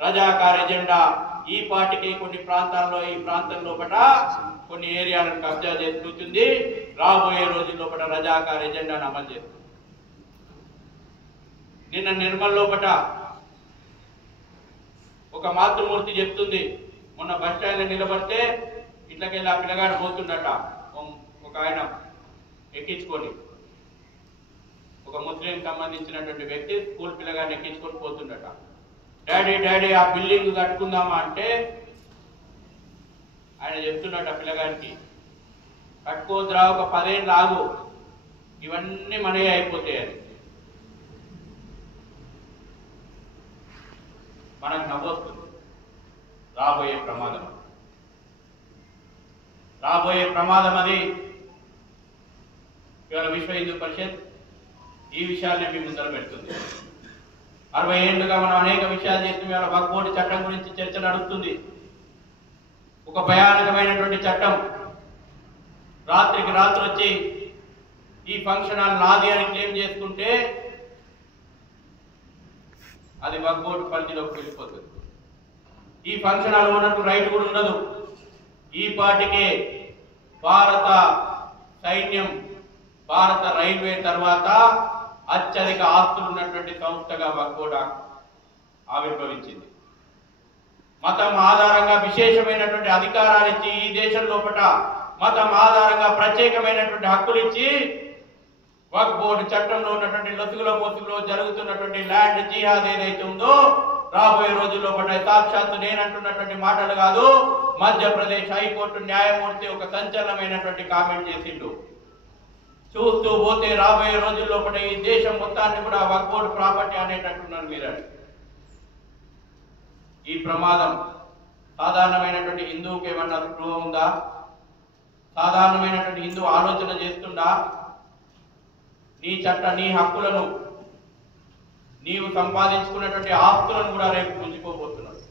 రజాకార్ ఎజెండా ఈ పార్టీకి కొన్ని ప్రాంతాల్లో, ఈ ప్రాంతం లోపల కొన్ని ఏరియాలను కబ్జా చేసుకుంటుంది. రాబోయే రోజుల్లో కూడా రజాకార్ ఎజెండాను అమలు చేస్తుంది. నిన్న నిర్మల్ లోపల ఒక మాతృమూర్తి చెప్తుంది, మొన్న బస్ స్టాండ్ లో నిలబడితే ఇట్లకెళ్ళి ఆ పిల్లగాడు పోతుండట, ఒక ఆయన ఎక్కించుకొని, ఒక ముస్లిం సంబంధించినటువంటి వ్యక్తి స్కూల్ పిల్లగాడిని ఎక్కించుకొని పోతుండట. డాడీ డాడీ ఆ బిల్డింగ్ కట్టుకుందామా అంటే ఆయన చెప్తున్నట్టు ఆ పిల్లగాడికి, కట్టుకోద్రా, ఒక 10 ఏళ్ళు ఆగు, ఇవన్నీ మనయే అయిపోతాయి అని. మనకు నవ్వొస్తుంది. రాబోయే ప్రమాదం, రాబోయే ప్రమాదం అది. ఇవాళ విశ్వ హిందూ పరిషత్ ఈ విషయాన్ని మీ ముందర పెడుతుంది. 60 ఏళ్లుగా మనం అనేక విషయాలు చేస్తున్నాం. ఇవాళ వక్ఫ్ బోర్డు చట్టం గురించి చర్చ నడుస్తుంది. ఒక భయానకమైనటువంటి చట్టం. రాత్రికి రాత్రి వచ్చి ఈ ఫంక్షన్ హాల్ నాది అని క్లెయిమ్ చేసుకుంటే అది వక్ఫ్ బోర్డు పరిధిలోకి వెళ్ళిపోతుంది. ఈ ఫంక్షన్ హాల్ ఓనర్కు రైట్ కూడా ఉండదు. ఈ పార్టీకే భారత సైన్యం, భారత రైల్వే తర్వాత అత్యధిక ఆస్తులు ఉన్నటువంటి సంస్థగా వక్ఫ్ బోర్డు ఆవిర్భవించింది. మతం ఆధారంగా విశేషమైనటువంటి అధికారాలు ఇచ్చి ఈ దేశం లోపల మతం ఆధారంగా ప్రత్యేకమైనటువంటి హక్కులు ఇచ్చి వక్ఫ్ బోర్డు చట్టంలో ఉన్నటువంటి లొసుగులో జరుగుతున్నటువంటి ల్యాండ్ జిహాద్ ఏదైతే ఉందో రాబోయే రోజుల్లో సాక్షాత్తు నేనంటున్నటువంటి మాటలు కాదు, మధ్యప్రదేశ్ హైకోర్టు న్యాయమూర్తి ఒక సంచలనమైనటువంటి కామెంట్ చేసిండు. చూస్తూ పోతే రాబోయే రోజుల్లో ఈ దేశం మొత్తాన్ని కూడా వక్ఫ్ బోర్డు ప్రాపర్టీ అనేటట్టున్నారు మీరు. ఈ ప్రమాదం సాధారణమైనటువంటి హిందువుకి ఏమన్నా స్పృహ ఉందా? సాధారణమైనటువంటి హిందూ ఆలోచన చేస్తుందా? నీ హక్కులను నీవు సంపాదించుకున్నటువంటి ఆస్తులను కూడా రేపు గుంజుకోబోతున్నాడు.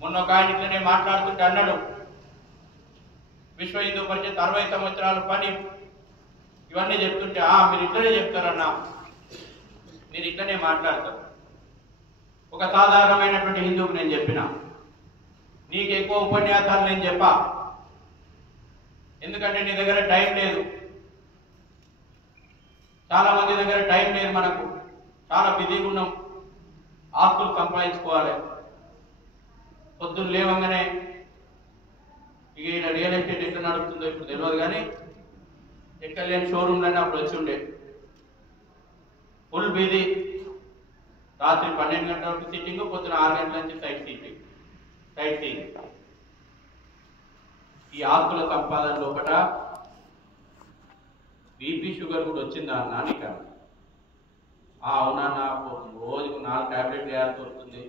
మొన్న ఒక ఆయన ఇట్లనే మాట్లాడుతుంటే అన్నాడు, విశ్వ హిందూ పరిషత్ 60 సంవత్సరాల పని ఇవన్నీ చెప్తుంటే మీరు ఇట్లనే చెప్తారన్నా, మీరు ఇట్లనే మాట్లాడతారు. ఒక సాధారణమైనటువంటి హిందువుకు నేను చెప్పిన, నీకు ఎక్కువ ఉపన్యాసాలు నేను చెప్పా, ఎందుకంటే నీ దగ్గర టైం లేదు. చాలా మంది దగ్గర టైం లేదు, మనకు చాలా బిజీగా ఉన్నాం, ఆస్తులు సంపాదించుకోవాలి. పొద్దున్న లేవంగానే ఇక ఈయన రియల్ ఎస్టేట్ ఎట్లా నడుస్తుందో ఇప్పుడు తెలియదు, కానీ ఎక్కడ లేని షోరూమ్లన్నీ అప్పుడు వచ్చి ఉండే ఫుల్ బిజీ. రాత్రి 12 గంటల వరకు సిట్టింగ్, పొద్దున 6 గంటల నుంచి సైట్ సీయింగ్. ఈ ఆస్తుల సంపాదన లోపల బీపీ షుగర్ కూడా వచ్చిందా అన్నా? నీకు అవునా, రోజుకు 4 టాబ్లెట్లు వేయాల్సి వస్తుంది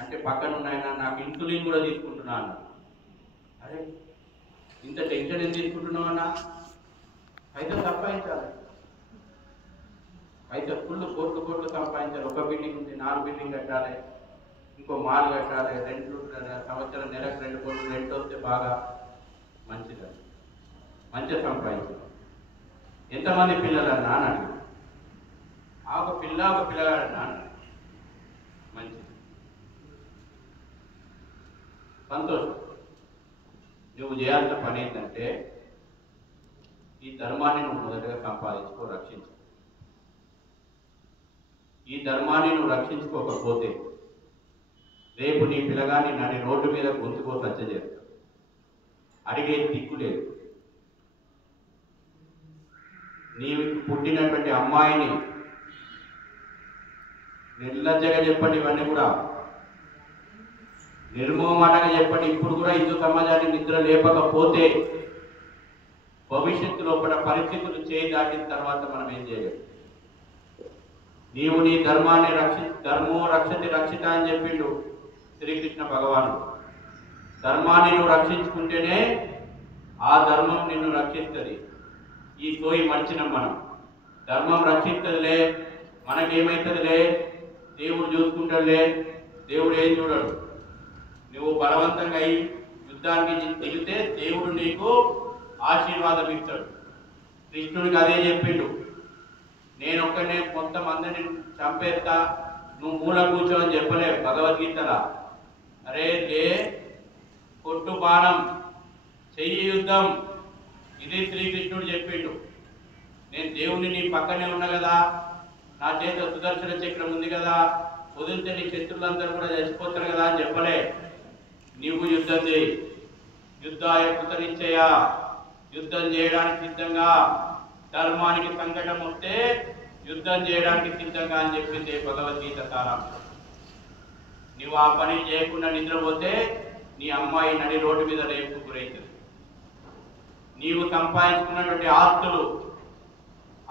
అంటే పక్కన ఉన్నాయన్నా, నాకు ఇన్సులిన్ కూడా తీసుకుంటున్నా అన్న. అరే ఇంత టెన్షన్ ఏం తీసుకుంటున్నావు అన్నా? అయితే సంపాదించాలి, అయితే కోట్లు సంపాదించాలి. ఒక బిల్డింగ్ ఉంది, 4 బిల్డింగ్ కట్టాలి, ఇంకో మాల్ కట్టాలి, రెంట్లు సంవత్సరం నెలకు 2 కోట్లు రెంట్ వస్తే బాగా మంచిదని మంచిగా సంపాదించాలి. ఎంతమంది పిల్లలన్నా అని ఒక పిల్లగాడన్నా మంచిది, సంతోషం. నువ్వు చేయాల్సిన పని ఏంటంటే ఈ ధర్మాన్ని నువ్వు మొదటగా సంపాదించుకో, రక్షించు. ఈ ధర్మాన్ని నువ్వు రక్షించుకోకపోతే రేపు నీ పిల్లగాని నడి రోడ్డు మీద గొంతుకో సత్య చేస్తావు, అడిగే దిక్కు లేదు. నీవు పుట్టినటువంటి అమ్మాయిని నిర్లజ్జగా చెప్పండి, ఇవన్నీ కూడా నిర్మోహమాటంగా చెప్పండి. ఇప్పుడు కూడా హిందూ సమాజాన్ని నిద్ర లేపకపోతే భవిష్యత్తు లోపల పరిస్థితులు చేయి దాటిన తర్వాత మనం ఏం చేయలేము. నీవు నీ ధర్మాన్ని ధర్మో రక్షతి రక్షిత అని చెప్పిండు శ్రీకృష్ణ భగవానుడు. ధర్మాన్ని నువ్వు రక్షించుకుంటేనే ఆ ధర్మం నిన్ను రక్షిస్తుంది. ఈ సోయి మర్చినాం మనం. ధర్మం రక్షిస్తుందిలే, మనకేమవుతుందిలే, దేవుడు చూసుకుంటాడులే. దేవుడు ఏం చూడడు. నువ్వు బలవంతంగా అయి యుద్ధానికి దిగితే దేవుడు నీకు ఆశీర్వాదం ఇస్తాడు. కృష్ణుడికి అదే చెప్పిండు, నేను ఒక్కనే మొత్తం అందరిని చంపేస్తా, నువ్వు మూల కూర్చో అని చెప్పలే భగవద్గీతలా. అరే లే, కొట్టు బాణం, చెయ్యి యుద్ధం, ఇది శ్రీకృష్ణుడు చెప్పిండు. నేను దేవుని నీ పక్కనే ఉన్నా కదా, నా చేత సుదర్శన చక్రం ఉంది కదా, వదిలితే నీ శత్రులందరూ కూడా చచ్చిపోతారు కదా అని చెప్పలే. నీవు యుద్ధం చేయి, యుద్ధాయ కృతనిశ్చయ, యుద్ధం చేయడానికి సిద్ధంగా, ధర్మానికి సంకటం వస్తే యుద్ధం చేయడానికి సిద్ధంగా అని చెప్పింది భగవద్గీత సారాంశం. నువ్వు ఆ పని చేయకుండా నిద్రపోతే నీ అమ్మాయి నడి రోడ్డు మీద రేపు గురైతుంది. నీవు సంపాదించుకున్నటువంటి ఆస్తులు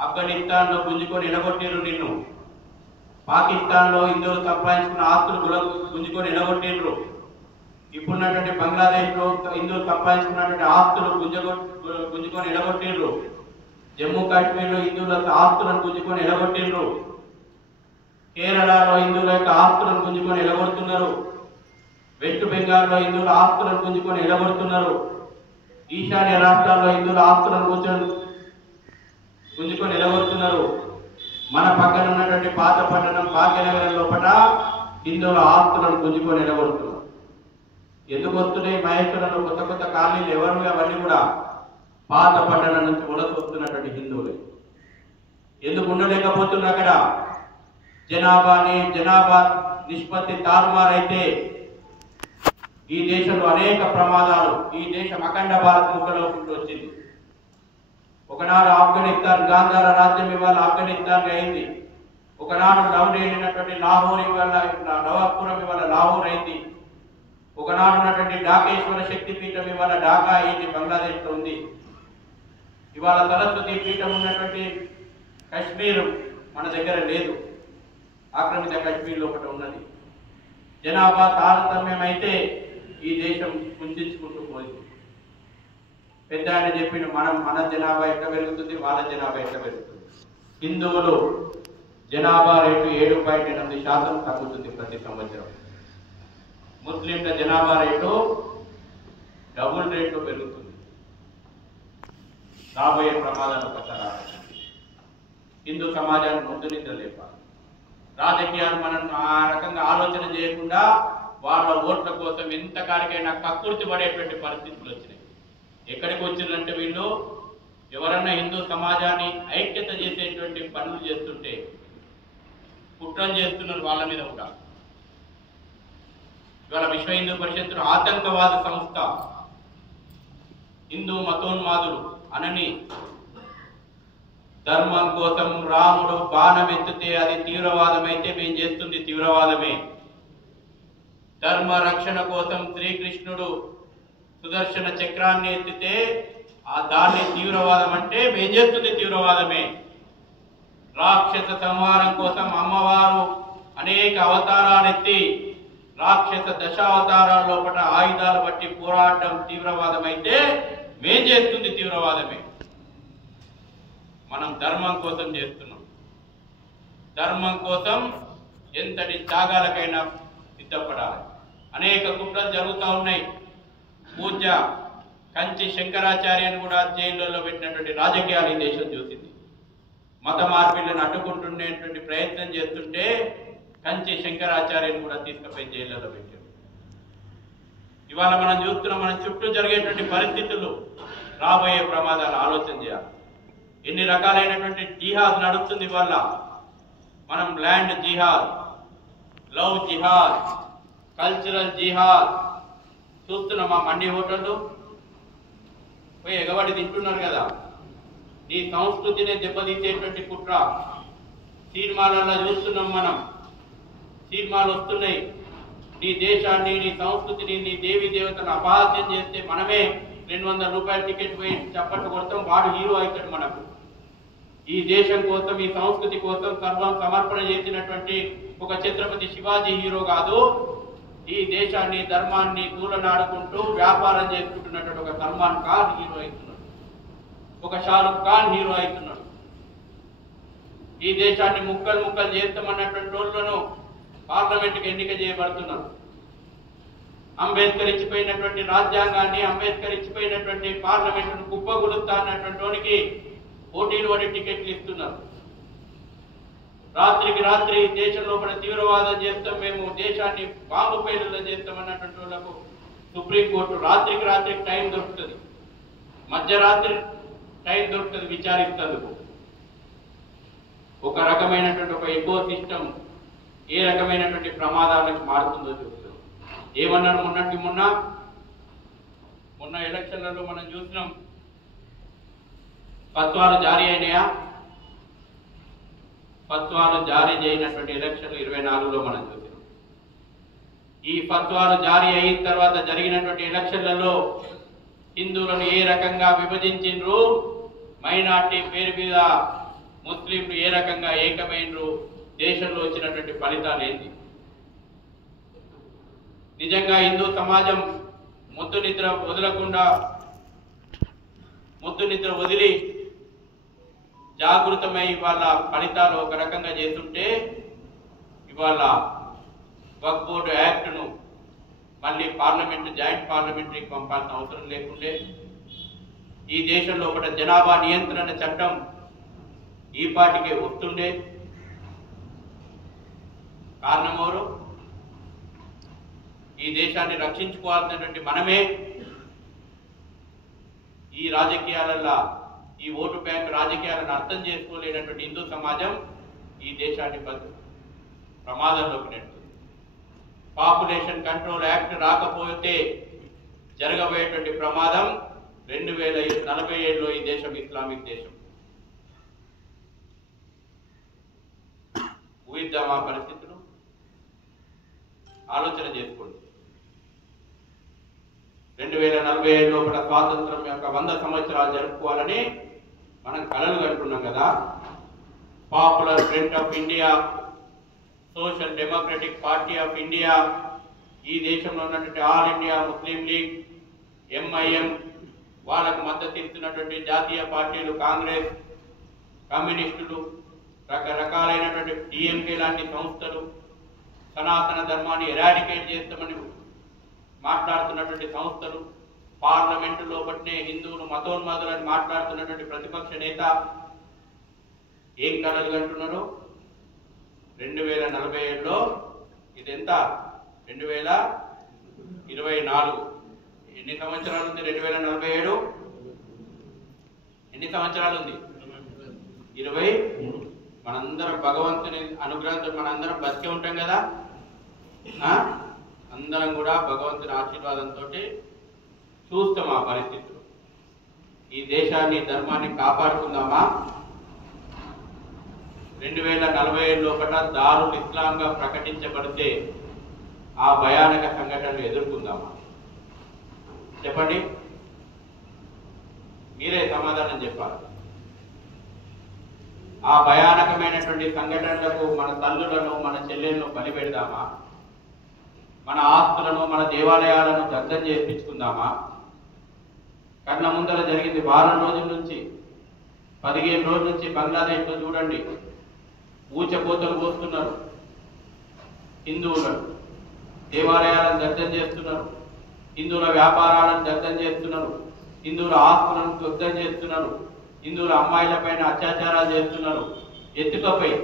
ఆఫ్ఘనిస్తాన్లో గుంజుకొని ఎలగొట్టిర్రు నిన్ను, పాకిస్తాన్లో హిందువులు సంపాదించుకున్న ఆస్తులు గుంజుకొని ఎలగొట్టిర్రు, ఇప్పుడున్నటువంటి బంగ్లాదేశ్లో హిందువులు సంపాదించుకున్నటువంటి ఆస్తులు గుంజుకొని ఎలగొట్టిర్రు, జమ్మూ కాశ్మీర్లో హిందువుల ఆస్తులను గుంజుకొని ఎలగొట్టిర్రు, కేరళలో హిందువుల యొక్క ఆస్తులను గుంజుకొని ఎలగొడుతున్నారు, వెస్ట్ బెంగాల్లో హిందువుల ఆస్తులను గుంజుకొని ఎలగొడుతున్నారు, ఈశాన్య రాష్ట్రాల్లో హిందువుల ఆస్తులను గుంజుకొని ఎలగొడుతున్నారు. మన పక్కన ఉన్నటువంటి పాత పట్టణం భాగ్యనగరం లోపల హిందువుల ఆస్తులను గుంజుకొని ఎలగొడుతున్నారు. ఎందుకు వస్తున్నాయి మహేశ్వరంలో కొత్త కొత్త కాలనీలు? ఎవరు? అవన్నీ కూడా పాత పట్టణం నుంచి వలస వస్తున్నటువంటి హిందువులే. ఎందుకు ఉండలేకపోతున్నారు? అక్కడ జనాభా నిష్పత్తి తారుమారైతే ఈ దేశంలో అనేక ప్రమాదాలు, ఈ దేశం అఖండ భారత్ ముక్కలోకి వచ్చింది. ఒకనాడు ఆఫ్ఘనిస్తాన్ గాంధార రాజ్యం ఇవాళ ఆఫ్ఘనిస్తాన్ అయింది. ఒకనాడు లవ్లీ అయినటువంటి లాహోర్ ఇవాళ నవాపురం ఇవాళ లాహోర్ అయింది. ఒకనాడు ఉన్నటువంటి ఢాకేశ్వర శక్తిపీఠం ఇవాళ ఢాకా అయింది, బంగ్లాదేశ్లో ఉంది. ఇవాళ సరస్వతి పీఠం ఉన్నటువంటి కశ్మీర్ మన దగ్గర లేదు, ఆక్రమిత కశ్మీర్లో ఒకటి ఉన్నది. జనాభా తారతమ్యం అయితే ఈ దేశం కుంచుకుంటూ పోయింది. పెద్ద ఆయన చెప్పిన మన జనాభా ఎట్లా పెరుగుతుంది, వాళ్ళ జనాభా ఎట్లా పెరుగుతుంది. హిందువులు జనాభా రేటు 7.8% తగ్గుతుంది ప్రతి సంవత్సరం. ముస్లింల జనాభా రేటు డబుల్ రేట్లో పెరుగుతుంది. రాబోయే ప్రమాదాలు ఒకసారి హిందూ సమాజాన్ని ముందు నిద్ర లేపాలి. రాజకీయాలు మనం ఆ రకంగా ఆలోచన చేయకుండా వాళ్ళ ఓట్ల కోసం ఎంత కాడికైనా కక్కుర్తి పడేటువంటి పరిస్థితులు వచ్చినాయి. ఎక్కడికి వచ్చిందంటే వీళ్ళు ఎవరన్నా హిందూ సమాజాన్ని ఐక్యత చేసేటువంటి పనులు చేస్తుంటే కుట్రలు చేస్తున్నారు వాళ్ళ మీద కూడా. ఇవాళ విశ్వ హిందూ పరిషత్తును ఆతంకవాద సంస్థ, హిందూ మతోన్మాదులు అనని ధర్మం కోసం రాముడు బాణం ఎత్తితే అది తీవ్రవాదమైతే మేము చేస్తుంది తీవ్రవాదమే. ధర్మ రక్షణ కోసం శ్రీకృష్ణుడు సుదర్శన చక్రాన్ని ఎత్తితే దాన్ని తీవ్రవాదం అంటే మేము చేస్తుంది తీవ్రవాదమే. రాక్షస సంహారం కోసం అమ్మవారు అనేక అవతారాలెత్తి రాక్షస దశావతారాల లోపల ఆయుధాలు బట్టి పోరాటం తీవ్రవాదం అయితే మేం చేస్తుంది తీవ్రవాదమే. మనం ధర్మం కోసం చేస్తున్నాం. ధర్మం కోసం ఎంతటి త్యాగాలకైనా సిద్ధపడాలి. అనేక కుట్రలు జరుగుతూ ఉన్నాయి. పూజ్య కంచి శంకరాచార్యను కూడా జైల్లో పెట్టినటువంటి రాజకీయాలు ఈ దేశం చూసింది. మత మార్పిళ్లను అడ్డుకుంటున్నటువంటి ప్రయత్నం చేస్తుంటే కంచి శంకరాచార్యను కూడా తీసుకుపోయి జైల్లో పెట్టారు. ఇవాళ మనం చూస్తున్నాం, మన చుట్టూ జరిగేటువంటి పరిస్థితులు, రాబోయే ప్రమాదాలు ఆలోచన చేయాలి. ఎన్ని రకాలైనటువంటి జిహాద్ నడుస్తుంది ఇవాళ. మనం ల్యాండ్ జిహాద్, లవ్ జిహాద్, కల్చరల్ జిహాద్ చూస్తున్నాం. ఆ మండి హోటళ్ళు పోయి ఎగబడి తింటున్నారు కదా. ఈ సంస్కృతిని దెబ్బతీసేటువంటి కుట్ర సినిమాలలో చూస్తున్నాం మనం. సినిమాలు వస్తున్నాయి. నీ దేశాన్ని, నీ సంస్కృతిని, నీ దేవి దేవతను అపహాస్యం చేస్తే మనమే 200 రూపాయల టికెట్ పోయి చప్పట్టు కొడతాం, వాడు హీరో అవుతాడు మనకు. ఈ దేశం కోసం, ఈ సంస్కృతి కోసం సర్వం సమర్పణ చేసినటువంటి ఒక ఛత్రపతి శివాజీ హీరో కాదు. ఈ దేశాన్ని, ధర్మాన్ని దూలనాడుకుంటూ వ్యాపారం చేసుకుంటున్నటువంటి ఒక సల్మాన్ ఖాన్ హీరో అవుతున్నాడు, ఒక షారుఖ్ ఖాన్ హీరో అవుతున్నాడు. ఈ దేశాన్ని ముక్కలు ముక్కలు చేస్తామన్నటువంటి రోజులను పార్లమెంట్కి ఎన్నిక చేయబడుతున్నారు. అంబేద్కర్ ఇచ్చిపోయినటువంటి రాజ్యాంగాన్ని, అంబేద్కర్ ఇచ్చిపోయినటువంటి పార్లమెంటును కుప్పగొలుస్తా అన్నటువంటి వానికి పోటీలు పడి టికెట్లు ఇస్తున్నారు. రాత్రికి రాత్రి దేశం లోపల తీవ్రవాదం చేస్తాం, మేము దేశాన్ని బాంబు పేలులో చేస్తామన్నటువంటి వాళ్ళకు సుప్రీంకోర్టు రాత్రికి రాత్రి టైం దొరుకుతుంది, మధ్యరాత్రి టైం దొరుకుతుంది విచారిస్తేందుకు. ఒక రకమైనటువంటి ఒక ఎకో సిస్టమ్ ఏ రకమైనటువంటి ప్రమాదాలకు మారుతుందో చూస్తున్నాం. ఏమన్నారు మొన్న ఎలక్షన్లలో మనం చూసినాం. ఫత్వాలు జారీ అయినాయా? ఫత్వాలు జారీ చేయనటువంటి ఎలక్షన్లు 24లో మనం చూసినాం. ఈ ఫత్వాలు జారీ అయిన తర్వాత జరిగినటువంటి ఎలక్షన్లలో హిందువులను ఏ రకంగా విభజించిండ్రు, మైనార్టీ పేరు మీద ముస్లింలు ఏ రకంగా ఏకమైనరు, దేశంలో వచ్చినటువంటి ఫలితాలు ఏంటి? నిజంగా హిందూ సమాజం ముద్దు నిద్ర వదలకుండా, ముద్దు నిద్ర వదిలి జాగృతమై ఇవాళ ఫలితాలు ఒక రకంగా చేస్తుంటే, ఇవాళ వక్ఫ్ బోర్డు యాక్ట్ను మళ్ళీ పార్లమెంటు, జాయింట్ పార్లమెంటరీకి పంపాల్సిన అవసరం లేకుండే, ఈ దేశంలో ఒకటి జనాభా నియంత్రణ చట్టం ఈ పాటికే వస్తుండే. కారణం ఎవరు? ఈ దేశాన్ని రక్షించుకోవాల్సినటువంటి మనమే ఈ రాజకీయాలలో ఈ ఓటు బ్యాంక్ రాజకీయాలను అర్థం చేసుకోలేనటువంటి హిందూ సమాజం ఈ దేశాన్ని ప్రమాదంలోకి నెడుతుంది. పాపులేషన్ కంట్రోల్ యాక్ట్ రాకపోతే జరగబోయేటువంటి ప్రమాదం 2047లో ఈ దేశం ఇస్లామిక్ దేశం. ఊహిద్దాం ఆ పరిస్థితులు, ఆలోచన చేసుకోండి. 2047 లోపల స్వాతంత్రం యొక్క 100 సంవత్సరాలు జరుపుకోవాలని మనం కలలు కంటున్నాం కదా. Popular front of India, social democratic party of India, ఈ దేశంలో ఉన్నటువంటి all India Muslim league, MIM, వాళ్ళకు మద్దతు ఇస్తున్నటువంటి జాతీయ పార్టీలు కాంగ్రెస్, కమ్యూనిస్టులు, రకరకాలైనటువంటి డిఎంకే లాంటి సంస్థలు, సనాతన ధర్మాన్ని ఎరాడికేట్ చేస్తామని మాట్లాడుతున్నటువంటి సంస్థలు, పార్లమెంటు లోపట్నే హిందువులు మతోన్మాదులని మాట్లాడుతున్నటువంటి ప్రతిపక్ష నేత ఏం కలలు కంటున్నారు? 2047లో ఇదెంత? 2024. ఎన్ని సంవత్సరాలు ఉంది? 2047 ఎన్ని సంవత్సరాలు ఉంది? 23. మనందరం భగవంతుని అనుగ్రహంతో మనందరం బతికే ఉంటాం కదా. అందరం కూడా భగవంతుని ఆశీర్వాదంతో చూస్తాం ఆ పరిస్థితులు. ఈ దేశాన్ని ధర్మాన్ని కాపాడుకుందామా? 2047 లోపల దారుల్ ఇస్లాంగా ప్రకటించబడితే ఆ భయానక సంఘటనలు ఎదుర్కొందామా? చెప్పండి, మీరే సమాధానం చెప్పాలి. ఆ భయానకమైనటువంటి సంఘటనలకు మన తల్లులను, మన చెల్లెలను బలి పెడదామా? మన ఆస్తులను, మన దేవాలయాలను దగ్ధం చేయించుకుందామా? కళ్ళ ముందర జరిగింది. వారం రోజుల నుంచి 15 రోజుల నుంచి బంగ్లాదేశ్లో చూడండి, ఊచకోతలు పోస్తున్నారు. హిందువులను దేవాలయాలను దగ్ధం చేస్తున్నారు, హిందువుల వ్యాపారాలను దగ్ధం చేస్తున్నారు, హిందువుల ఆస్తులను దగ్ధం చేస్తున్నారు, హిందువుల అమ్మాయిల పైన అత్యాచారాలు చేస్తున్నారు. ఎత్తుకపోయి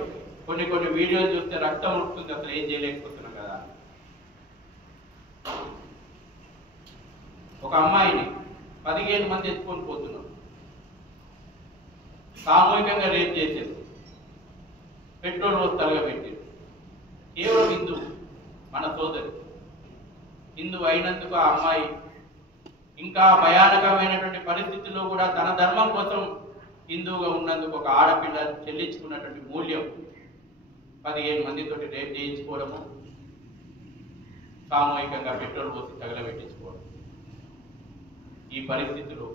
కొన్ని వీడియోలు చూస్తే రక్తం ఉంటుంది. అసలు ఏం చేయలేకపోతున్నాం కదా. ఒక అమ్మాయిని 15 మంది ఎత్తుకొని పోతున్నారు. సామూహికంగా రేప్ చేశారు, పెట్రోల్ పోసి తలగబెట్టారు. కేవలం హిందూ, మన సోదరి హిందూ అయినందుకు ఆ అమ్మాయి ఇంకా భయానకమైనటువంటి పరిస్థితుల్లో కూడా తన ధర్మం కోసం హిందువుగా ఉన్నందుకు ఒక ఆడపిల్ల చెల్లించుకున్నటువంటి మూల్యం 15 మందితోటి రేప్ చేయించుకోవడము, సామూహికంగా పెట్రోల్ పోసి తగలబెట్టించుకోవడం. ఈ పరిస్థితులు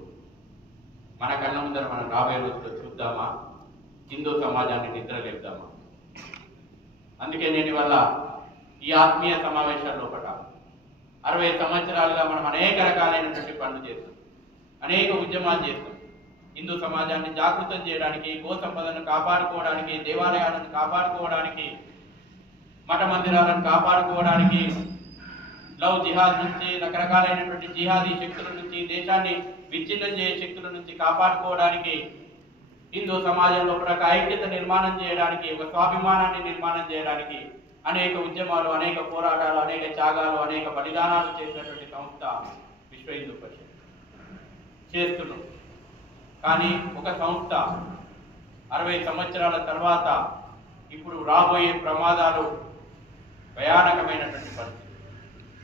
మన కళ్ళ ముందర మనం రాబోయే రోజుల్లో చూద్దామా? హిందూ సమాజాన్ని నిద్రలేద్దామా? అందుకే నేను ఇవాళ ఈ ఆత్మీయ సమావేశాల లోపల 60 సంవత్సరాలుగా మనం అనేక రకాలైనటువంటి పనులు చేస్తాం, అనేక ఉద్యమాలు చేస్తాం. హిందూ సమాజాన్ని జాగృతం చేయడానికి, గో సంపదను కాపాడుకోవడానికి, దేవాలయాలను కాపాడుకోవడానికి, మఠ మందిరాలను కాపాడుకోవడానికి, లవ్ జిహాద్ నుంచి, రకరకాలైనటువంటి జిహాదీ శక్తుల నుంచి, దేశాన్ని విచ్ఛిన్నం చేసే శక్తుల నుంచి కాపాడుకోవడానికి, హిందూ సమాజంలో ఒక ఐక్యత నిర్మాణం చేయడానికి, ఒక స్వాభిమానాన్ని నిర్మాణం చేయడానికి అనేక ఉద్యమాలు, అనేక పోరాటాలు, అనేక త్యాగాలు, అనేక బలిదానాలు చేసినటువంటి సంస్థ విశ్వ హిందూ పరిషత్. చేస్తున్నాం. కానీ ఒక సంస్థ 60 సంవత్సరాల తర్వాత ఇప్పుడు రాబోయే ప్రమాదాలు భయానకమైనటువంటి పరిస్థితి.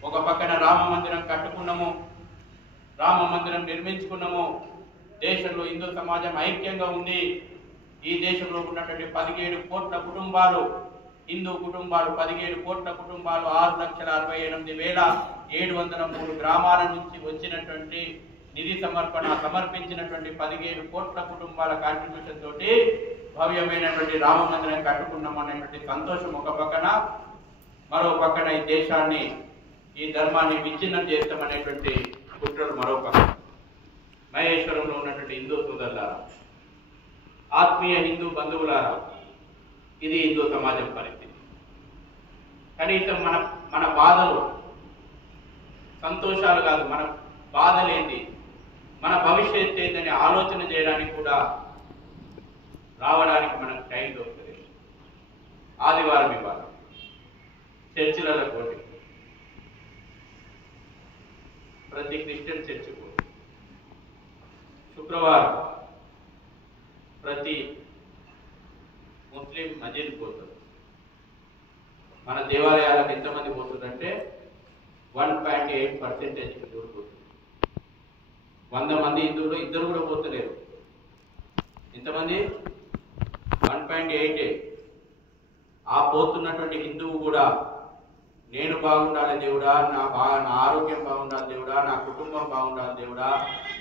ఒక పక్కన రామ మందిరం కట్టుకున్నాము, రామ మందిరం నిర్మించుకున్నాము, దేశంలో హిందూ సమాజం ఐక్యంగా ఉంది. ఈ దేశంలో ఉన్నటువంటి 17 కోట్ల కుటుంబాలు, హిందూ కుటుంబాలు 17 కోట్ల కుటుంబాలు, 6,68,703 గ్రామాల నుంచి వచ్చినటువంటి నిధి సమర్పించినటువంటి 17 కోట్ల కుటుంబాల కాంట్రిబ్యూషన్ తోటి భవ్యమైనటువంటి రామ మందిరం కట్టుకున్నాం అనేటువంటి సంతోషం ఒక పక్కన, మరో పక్కన ఈ దేశాన్ని, ఈ ధర్మాన్ని విచ్ఛిన్నం చేస్తామనేటువంటి కుట్రలు మరో పక్కన. మహేశ్వరంలో ఉన్నటువంటి హిందూ సోదరులారా, ఆత్మీయ హిందూ బంధువులారా, ఇది హిందూ సమాజం పరిస్థితి. కనీసం మన బాధలు, సంతోషాలు కాదు, మన బాధలేంటి, మన భవిష్యత్తు ఏంటని ఆలోచన చేయడానికి కూడా రావడానికి మనకు టైం దొరుకుతుంది. ఆదివారం ఇవాళ చర్చిలలో పోటీ, ప్రతి క్రిస్టియన్ చర్చి పోటీ, శుక్రవారం ప్రతి ముస్లిం మజీద్ పోతారు. మన దేవాలయాలకు ఎంతమంది పోతుందంటే 1.8% హిందువులు పోతుంది. 100 మంది హిందువులు ఇద్దరు కూడా పోతలేరు. ఎంతమంది? 1.8. ఆ పోతున్నటువంటి హిందువు కూడా నేను బాగుండాలి దేవుడా, నా ఆరోగ్యం బాగుండాలి దేవుడా, నా కుటుంబం బాగుండాలి దేవుడా,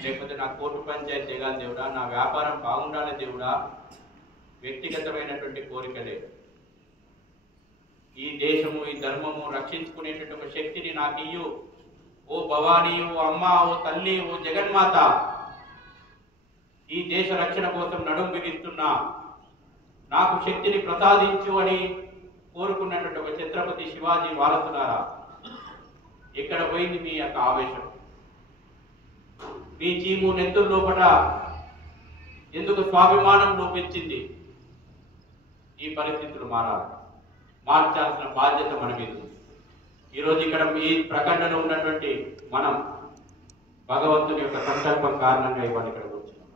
లేకపోతే నా కోర్టు పంచాయతీ జరగాలి దేవుడా, నా వ్యాపారం బాగుండాలి దేవుడా, వ్యక్తిగతమైనటువంటి కోరికలే. ఈ దేశము, ఈ ధర్మము రక్షించుకునేటువంటి ఒక శక్తిని నాకు ఇయ్యు, ఓ భవానీ, ఓ అమ్మ, ఓ తల్లి, ఓ జగన్మాత, ఈ దేశ రక్షణ కోసం నడుం బిగిస్తున్నా, నాకు శక్తిని ప్రసాదించు అని కోరుకున్నటువంటి ఒక ఛత్రపతి శివాజీ వారసులారా, ఎక్కడ పోయింది మీ యొక్క ఆవేశం? మీ చీము నెత్తుల లోపల ఎందుకు స్వాభిమానం లోపించింది? ఈ పరిస్థితులు మార్చాల్సిన బాధ్యత మన మీద ఉంది. ఈరోజు ఇక్కడ ఈ ప్రకటనలో ఉన్నటువంటి మనం భగవంతుని యొక్క సంకల్పం కారణంగా ఇవాళ ఇక్కడ కూర్చున్నాం.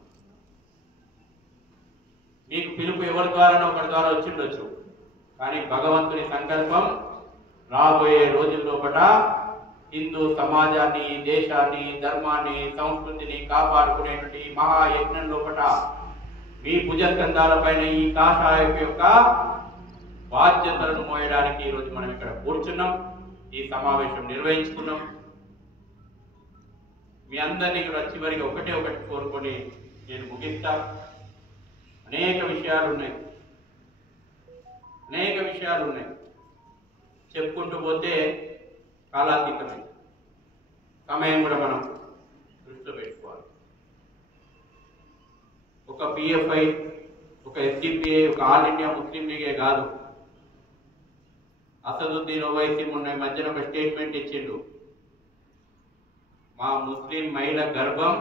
మీకు పిలుపు ఎవరి ద్వారానో ఒకరి ద్వారా వచ్చిండొచ్చు, కానీ భగవంతుని సంకల్పం రాబోయే రోజుల్లోపట హిందూ సమాజాన్ని, దేశాన్ని, ధర్మాన్ని, సంస్కృతిని కాపాడుకునేటువంటి మహాయజ్ఞం లోపట మీ భుజస్కంధాలపైన ఈ కాషాయం యొక్క బాధ్యతలను మోయడానికి ఈరోజు మనం ఇక్కడ కూర్చున్నాం, ఈ సమావేశం నిర్వహించుకున్నాం. మీ అందరినీ కూడా చివరికి ఒకటి కోరుకొని నేను ముగిస్తా. అనేక విషయాలు ఉన్నాయి, చెప్పుకుంటూ పోతే కాలాతీతమే. సమయం కూడా మనం దృష్టిలో పెట్టుకోవాలి. ఒక పిఎఫ్ఐ, ఒక ఎస్డిపిఐ, ఒక ఆల్ ఇండియా ముస్లిం లీగే కాదు. అసదుద్దీన్ ఓవైసీ మొన్న మధ్యన ఒక స్టేట్మెంట్ ఇచ్చిండు, మా ముస్లిం మహిళ గర్భం